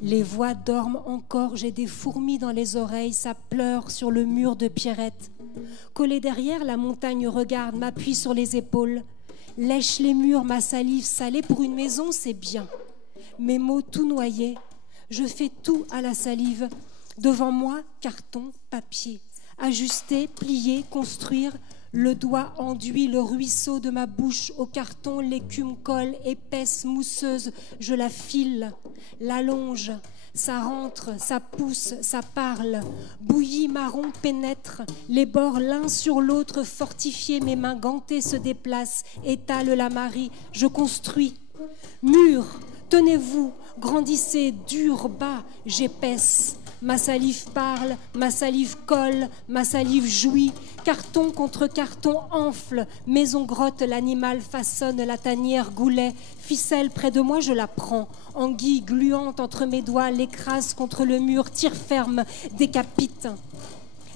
Les voix dorment encore, j'ai des fourmis dans les oreilles, ça pleure sur le mur de Pierrette. Collée derrière, la montagne regarde, m'appuie sur les épaules. Lèche les murs, ma salive salée, pour une maison, c'est bien. Mes mots tout noyés, je fais tout à la salive. Devant moi, carton, papier. Ajuster, plier, construire. Le doigt enduit le ruisseau de ma bouche au carton, l'écume colle, épaisse, mousseuse, je la file, l'allonge, ça rentre, ça pousse, ça parle, bouillie marron pénètre, les bords l'un sur l'autre fortifiés, mes mains gantées se déplacent, étale la Marie, je construis, mur, tenez-vous, grandissez, dur, bas, j'épaisse. Ma salive parle, ma salive colle, ma salive jouit. Carton contre carton enfle. Maison grotte, l'animal façonne la tanière goulet. Ficelle près de moi, je la prends. Anguille gluante entre mes doigts, l'écrase contre le mur. Tire ferme, décapite.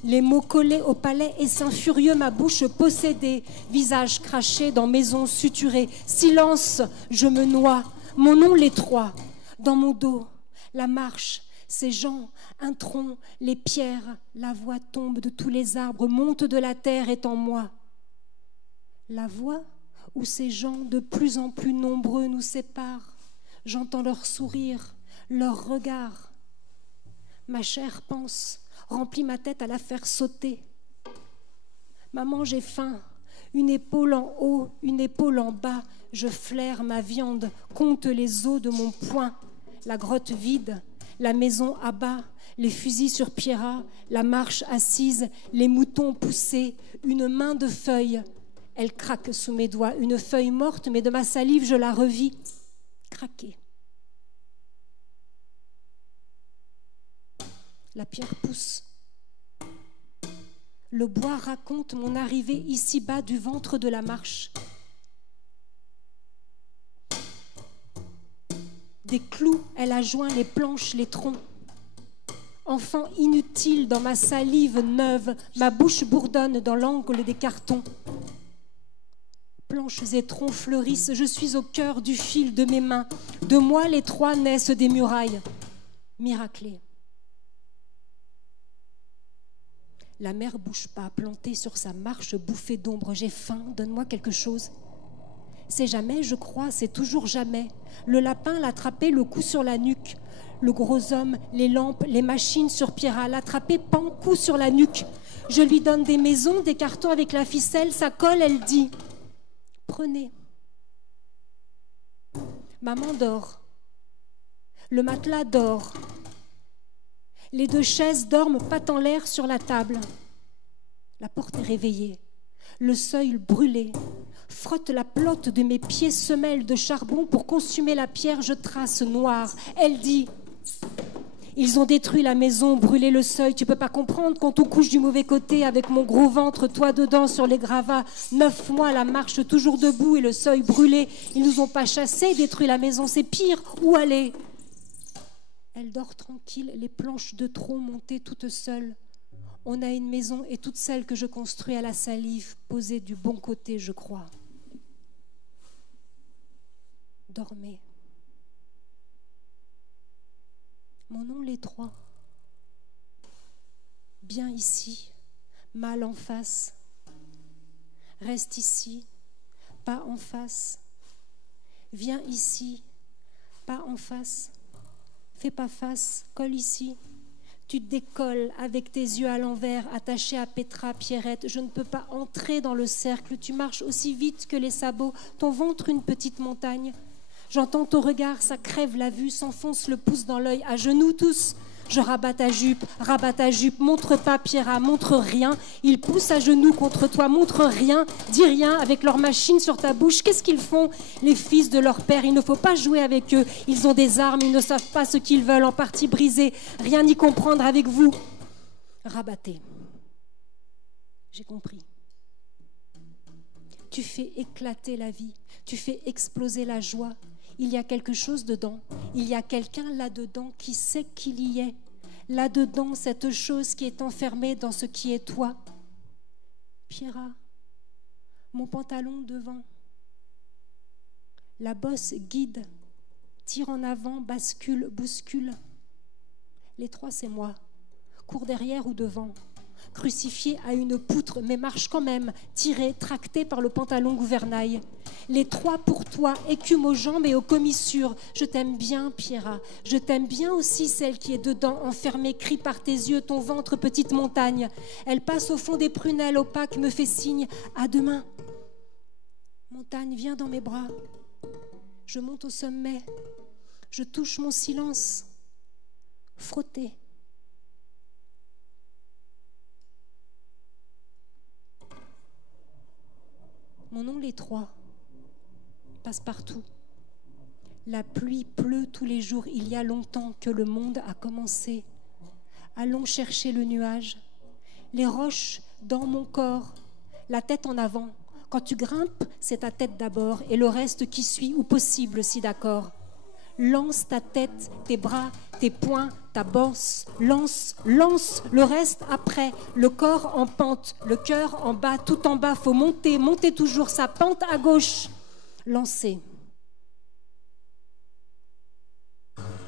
Les mots collés au palais, essaim furieux, ma bouche possédée. Visage craché dans maison suturée. Silence, je me noie. Mon nom, l'étroit. Dans mon dos, la marche. Ces gens, un tronc, les pierres, la voix tombe de tous les arbres, monte de la terre est en moi. La voix où ces gens de plus en plus nombreux nous séparent, j'entends leur sourire, leur regard. Ma chair pense, remplit ma tête à la faire sauter. Maman, j'ai faim, une épaule en haut, une épaule en bas, je flaire ma viande, compte les os de mon poing, la grotte vide. La maison à bas, les fusils sur Pierra, la marche assise, les moutons poussés, une main de feuille. Elle craque sous mes doigts, une feuille morte, mais de ma salive, je la revis. Craquer. La pierre pousse. Le bois raconte mon arrivée ici-bas du ventre de la marche. Des clous, elle a joint les planches, les troncs. Enfant inutile dans ma salive neuve, ma bouche bourdonne dans l'angle des cartons. Planches et troncs fleurissent, je suis au cœur du fil de mes mains. De moi, les trois naissent des murailles. Miraclées. La mer bouge pas, plantée sur sa marche bouffée d'ombre. J'ai faim, donne-moi quelque chose. C'est jamais, je crois, c'est toujours jamais. Le lapin l'attrapait, le coup sur la nuque. Le gros homme, les lampes, les machines sur Pierra, l'attrapait, pan, coup sur la nuque. Je lui donne des maisons, des cartons avec la ficelle, ça colle, elle dit « Prenez ». Maman dort. Le matelas dort. Les deux chaises dorment pattes en l'air sur la table. La porte est réveillée. Le seuil brûlé. Frotte la plotte de mes pieds semelles de charbon pour consumer la pierre, je trace noire. Elle dit « Ils ont détruit la maison, brûlé le seuil. Tu peux pas comprendre qu'on te couche du mauvais côté avec mon gros ventre, toi dedans sur les gravats. 9 mois, la marche toujours debout et le seuil brûlé. Ils nous ont pas chassés, détruit la maison, c'est pire. Où aller ?» Elle dort tranquille, les planches de tronc montées toutes seules. On a une maison et toute celle que je construis à la salive, posée du bon côté, je crois. Dormez. Mon nom, les trois. Bien ici, mal en face. Reste ici, pas en face. Viens ici, pas en face. Fais pas face, colle ici. Tu te décolles avec tes yeux à l'envers, attachés à Petra, Pierrette. Je ne peux pas entrer dans le cercle. Tu marches aussi vite que les sabots. Ton ventre, une petite montagne. J'entends ton regard, ça crève la vue, s'enfonce le pouce dans l'œil. À genoux tous. Je rabats ta jupe, montre pas Pierra, montre rien. Ils poussent à genoux contre toi, montre rien, dis rien avec leur machine sur ta bouche. Qu'est-ce qu'ils font, les fils de leur père? Il ne faut pas jouer avec eux. Ils ont des armes, ils ne savent pas ce qu'ils veulent, en partie brisés. Rien n'y comprendre avec vous. Rabattez. J'ai compris. Tu fais éclater la vie, tu fais exploser la joie. Il y a quelque chose dedans, il y a quelqu'un là-dedans qui sait qu'il y est. Là-dedans, cette chose qui est enfermée dans ce qui est toi. Pierra, mon pantalon devant. La bosse guide, tire en avant, bascule, bouscule. Les trois, c'est moi, cours derrière ou devant. Crucifié à une poutre, mais marche quand même, tiré, tracté par le pantalon gouvernail. Les trois pour toi, écume aux jambes et aux commissures. Je t'aime bien, Pierra. Je t'aime bien aussi celle qui est dedans, enfermée, crie par tes yeux, ton ventre, petite montagne. Elle passe au fond des prunelles opaques, me fait signe. À demain. Montagne, viens dans mes bras. Je monte au sommet. Je touche mon silence. Frotter. Mon nom, les trois, passe partout. La pluie pleut tous les jours. Il y a longtemps que le monde a commencé. Allons chercher le nuage. Les roches dans mon corps, la tête en avant. Quand tu grimpes, c'est ta tête d'abord et le reste qui suit, ou possible si d'accord. Lance ta tête, tes bras, tes poings, ta bosse. Lance, lance, le reste après. Le corps en pente, le cœur en bas, tout en bas. Faut monter, monter toujours sa pente à gauche. Lancer.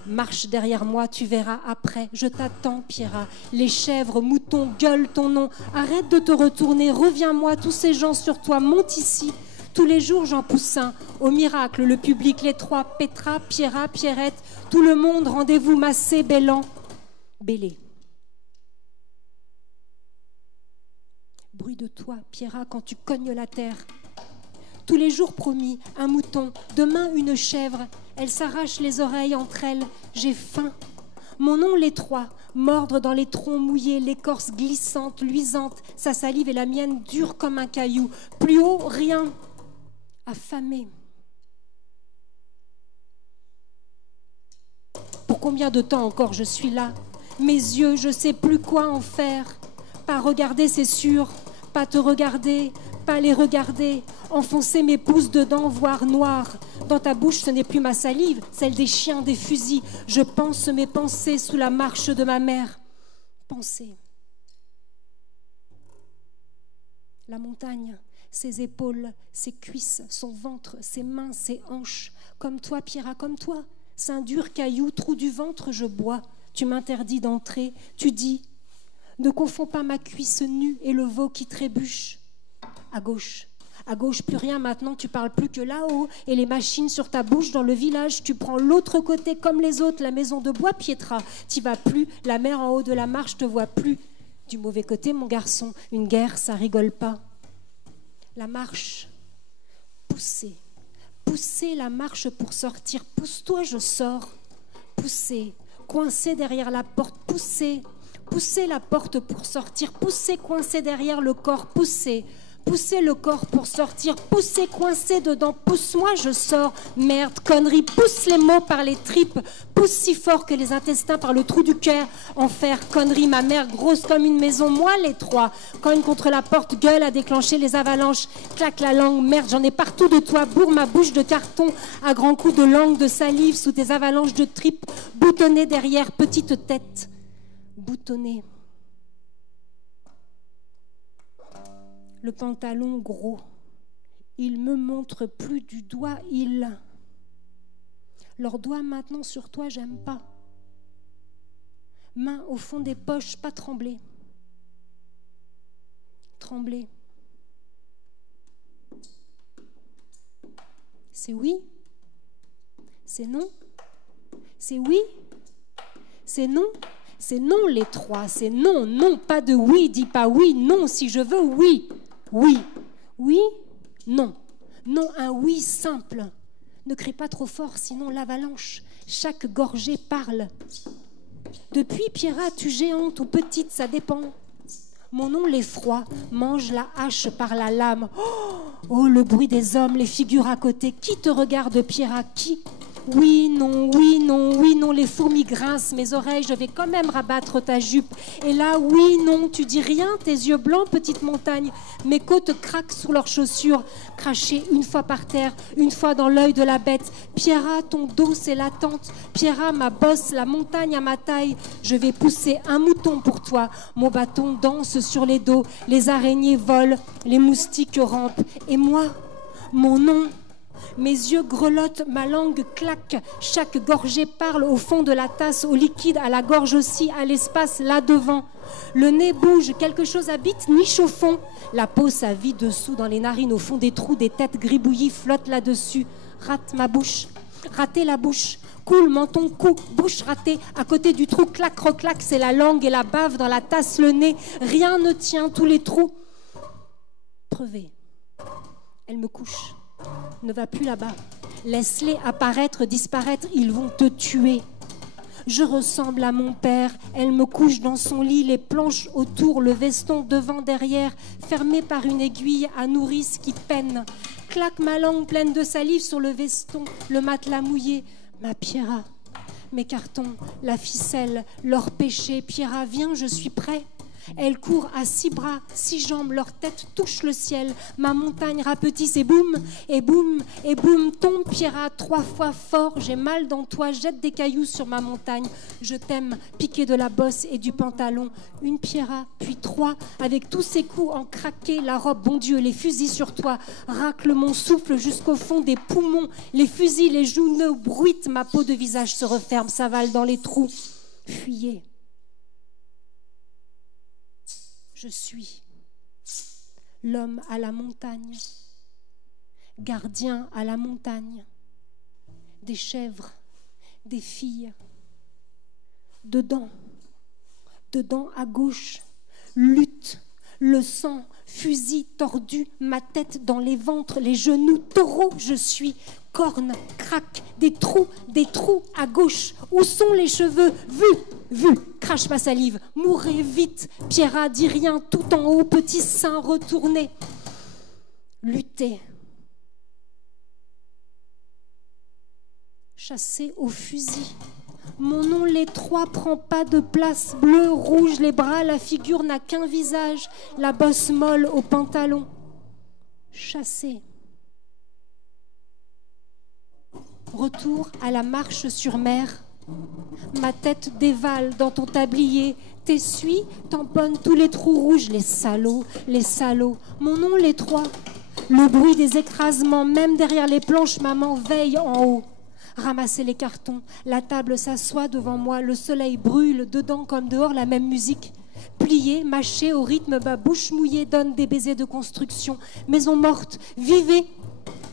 Marche derrière moi, tu verras après. Je t'attends, Pierra. Les chèvres, moutons, gueulent ton nom. Arrête de te retourner, reviens-moi. Tous ces gens sur toi, monte ici. Tous les jours, j'en pousse un. Au miracle, le public, les trois, Petra, Pierra, Pierrette, tout le monde, rendez-vous massé, bêlant. Bêlé. Bruit de toi, Pierra, quand tu cognes la terre. Tous les jours promis, un mouton, demain une chèvre. Elles s'arrachent les oreilles entre elles. J'ai faim. Mon nom, les trois, mordre dans les troncs mouillés, l'écorce glissante, luisante. Sa salive et la mienne dure comme un caillou. Plus haut, rien. Affamé. Pour combien de temps encore je suis là? Mes yeux, je sais plus quoi en faire. Pas regarder, c'est sûr. Pas te regarder, pas les regarder. Enfoncer mes pouces dedans, voir noir. Dans ta bouche, ce n'est plus ma salive, celle des chiens, des fusils. Je pense mes pensées sous la marche de ma mère. Pensée. La montagne, ses épaules, ses cuisses, son ventre, ses mains, ses hanches. Comme toi, Pierra, comme toi. Sein dur, caillou, trou du ventre, je bois. Tu m'interdis d'entrer. Tu dis, ne confonds pas ma cuisse nue et le veau qui trébuche. À gauche, plus rien maintenant, tu parles plus que là-haut. Et les machines sur ta bouche dans le village, tu prends l'autre côté comme les autres, la maison de bois, Pietra. T'y vas plus, la mer en haut de la marche te voit plus. Du mauvais côté, mon garçon, une guerre, ça rigole pas. La marche, pousser la marche pour sortir. Pousse-toi, je sors. Pousser, coincé derrière la porte, pousser la porte pour sortir. Pousser, coincé derrière le corps, pousser le corps pour sortir. Pousser, coincé dedans, pousse-moi, je sors. Merde, connerie, pousse les mots par les tripes. Pousse si fort que les intestins par le trou du cœur. Enfer, connerie, ma mère grosse comme une maison. Moi, les trois. Cogne contre la porte, gueule à déclencher les avalanches. Claque la langue, merde, j'en ai partout de toi. Bourre ma bouche de carton à grands coups de langue, de salive sous tes avalanches de tripes. Boutonnée derrière, petite tête. Boutonnée. Le pantalon gros, il me montre plus du doigt, leurs doigts maintenant sur toi, j'aime pas. Main au fond des poches, pas trembler. Trembler. C'est oui, c'est non, c'est oui, c'est non. C'est non les trois, c'est non, non, pas de oui, dis pas oui, non, si je veux, oui, oui, oui, non, non, un oui simple. Ne crie pas trop fort, sinon l'avalanche, chaque gorgée parle. Depuis, Pierra, tu géante ou petite, ça dépend. Mon nom, l'effroi, mange la hache par la lame. Oh, le bruit des hommes, les figures à côté. Qui te regarde, Pierra, qui ? Oui, non, oui, non, oui, non, les fourmis grincent mes oreilles, je vais quand même rabattre ta jupe. Et là, oui, non, tu dis rien, tes yeux blancs, petite montagne. Mes côtes craquent sous leurs chaussures, crachées une fois par terre, une fois dans l'œil de la bête. Pierra, ton dos, c'est la tente. Pierra, ma bosse, la montagne à ma taille. Je vais pousser un mouton pour toi. Mon bâton danse sur les dos, les araignées volent, les moustiques rampent. Et moi, mon nom... Mes yeux grelottent, ma langue claque. Chaque gorgée parle au fond de la tasse, au liquide, à la gorge aussi, à l'espace, là devant. Le nez bouge, quelque chose habite, niche au fond. La peau, ça vit dessous, dans les narines, au fond des trous, des têtes gribouillies flottent là-dessus. Rate ma bouche, rater la bouche. Coule, menton, cou, bouche ratée. À côté du trou, clac, reclac, c'est la langue et la bave dans la tasse, le nez. Rien ne tient, tous les trous. Prevée. Elle me couche. Ne va plus là-bas. Laisse-les apparaître, disparaître, ils vont te tuer. Je ressemble à mon père, elle me couche dans son lit, les planches autour, le veston devant, derrière, fermé par une aiguille à nourrice qui peine. Claque ma langue pleine de salive sur le veston, le matelas mouillé. Ma Pierra, mes cartons, la ficelle, leur péché. Pierra, viens, je suis prêt. Elle court à 6 bras, 6 jambes, leur tête touche le ciel. Ma montagne rapetisse et boum, et boum, et boum, tombe Pierra 3 fois fort. J'ai mal dans toi, jette des cailloux sur ma montagne. Je t'aime, piqué de la bosse et du pantalon. Une Pierra, puis 3, avec tous ses coups en craqué. La robe, bon Dieu, les fusils sur toi. Racle mon souffle jusqu'au fond des poumons. Les fusils, les joues bruitent. Ma peau de visage se referme, s'avale dans les trous. Fuyez. Je suis l'homme à la montagne, gardien à la montagne, des chèvres, des filles. Dedans à gauche, lutte, le sang, fusil tordu, ma tête dans les ventres, les genoux, taureau, je suis. Cornes, craque, des trous à gauche. Où sont les cheveux? Vu, crache ma salive. Mourez vite, Pierra, dis rien, tout en haut, petit sein retourné. Lutter. Chasser au fusil. Mon nom, les trois, prend pas de place. Bleu, rouge, les bras, la figure n'a qu'un visage. La bosse molle au pantalon. Chassé. Retour à la marche sur mer. Ma tête dévale dans ton tablier. T'essuies, tamponne tous les trous rouges. Les salauds, les salauds. Mon nom, les trois. Le bruit des écrasements, même derrière les planches, maman veille en haut. Ramasser les cartons, la table s'assoit devant moi, le soleil brûle, dedans comme dehors la même musique. Plié, mâché au rythme, ma bouche mouillée donne des baisers de construction. Maison morte, vivez.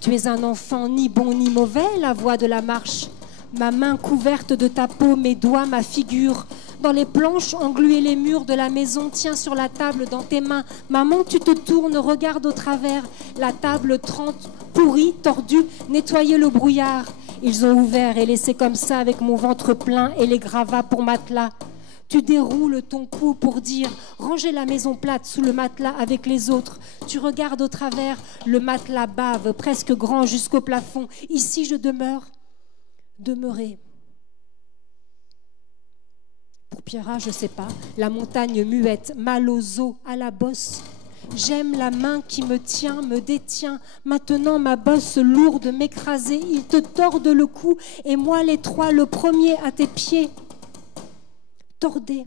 Tu es un enfant ni bon ni mauvais, la voix de la marche. Ma main couverte de ta peau, mes doigts, ma figure. Dans les planches, engluer les murs de la maison, tiens sur la table dans tes mains. Maman, tu te tournes, regarde au travers. La table trente, pourrie, tordue, nettoyer le brouillard. Ils ont ouvert et laissé comme ça avec mon ventre plein et les gravats pour matelas. Tu déroules ton cou pour dire « Rangez la maison plate sous le matelas avec les autres ». Tu regardes au travers, le matelas bave, presque grand jusqu'au plafond. Ici je demeure, demeurer. Pour Pierra, je sais pas, la montagne muette, mal aux os, à la bosse. J'aime la main qui me tient, me détient. Maintenant ma bosse lourde m'écraser. Ils te tordent le cou et moi les trois, le premier à tes pieds. Tordez.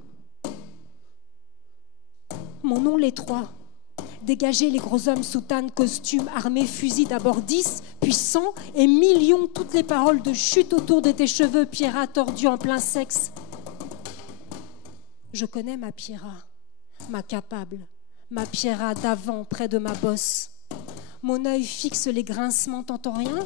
Mon nom les trois. Dégagez les gros hommes soutanes, costumes, armés, fusils. D'abord 10, puis 100 et millions. Toutes les paroles de chute autour de tes cheveux. Pierra tordue en plein sexe. Je connais ma Pierra, ma capable. Ma Pierra d'avant, près de ma bosse. Mon œil fixe les grincements, t'entends rien?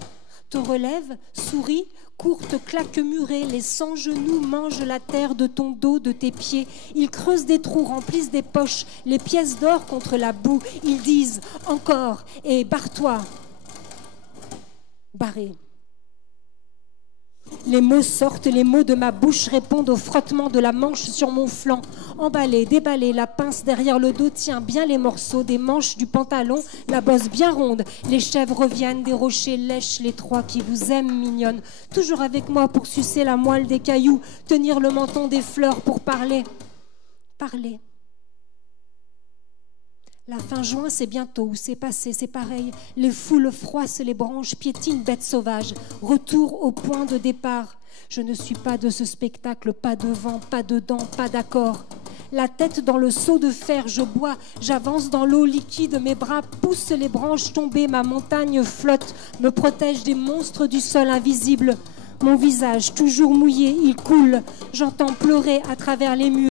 Te relève, sourit, courte claque murée, les 100 genoux mangent la terre de ton dos, de tes pieds. Ils creusent des trous, remplissent des poches, les pièces d'or contre la boue. Ils disent encore et barre-toi. Barré. Les mots sortent, les mots de ma bouche répondent au frottement de la manche sur mon flanc. Emballé, déballé, la pince derrière le dos tient bien les morceaux des manches du pantalon, la bosse bien ronde. Les chèvres reviennent, des rochers lèchent les trois qui vous aiment, mignonne. Toujours avec moi pour sucer la moelle des cailloux, tenir le menton des fleurs pour parler. Parler. La fin juin, c'est bientôt, c'est passé, c'est pareil. Les foules froissent les branches, piétinent bêtes sauvages. Retour au point de départ. Je ne suis pas de ce spectacle, pas devant, pas dedans, pas d'accord. La tête dans le seau de fer, je bois, j'avance dans l'eau liquide, mes bras poussent les branches tombées, ma montagne flotte, me protège des monstres du sol invisible. Mon visage, toujours mouillé, il coule. J'entends pleurer à travers les murs.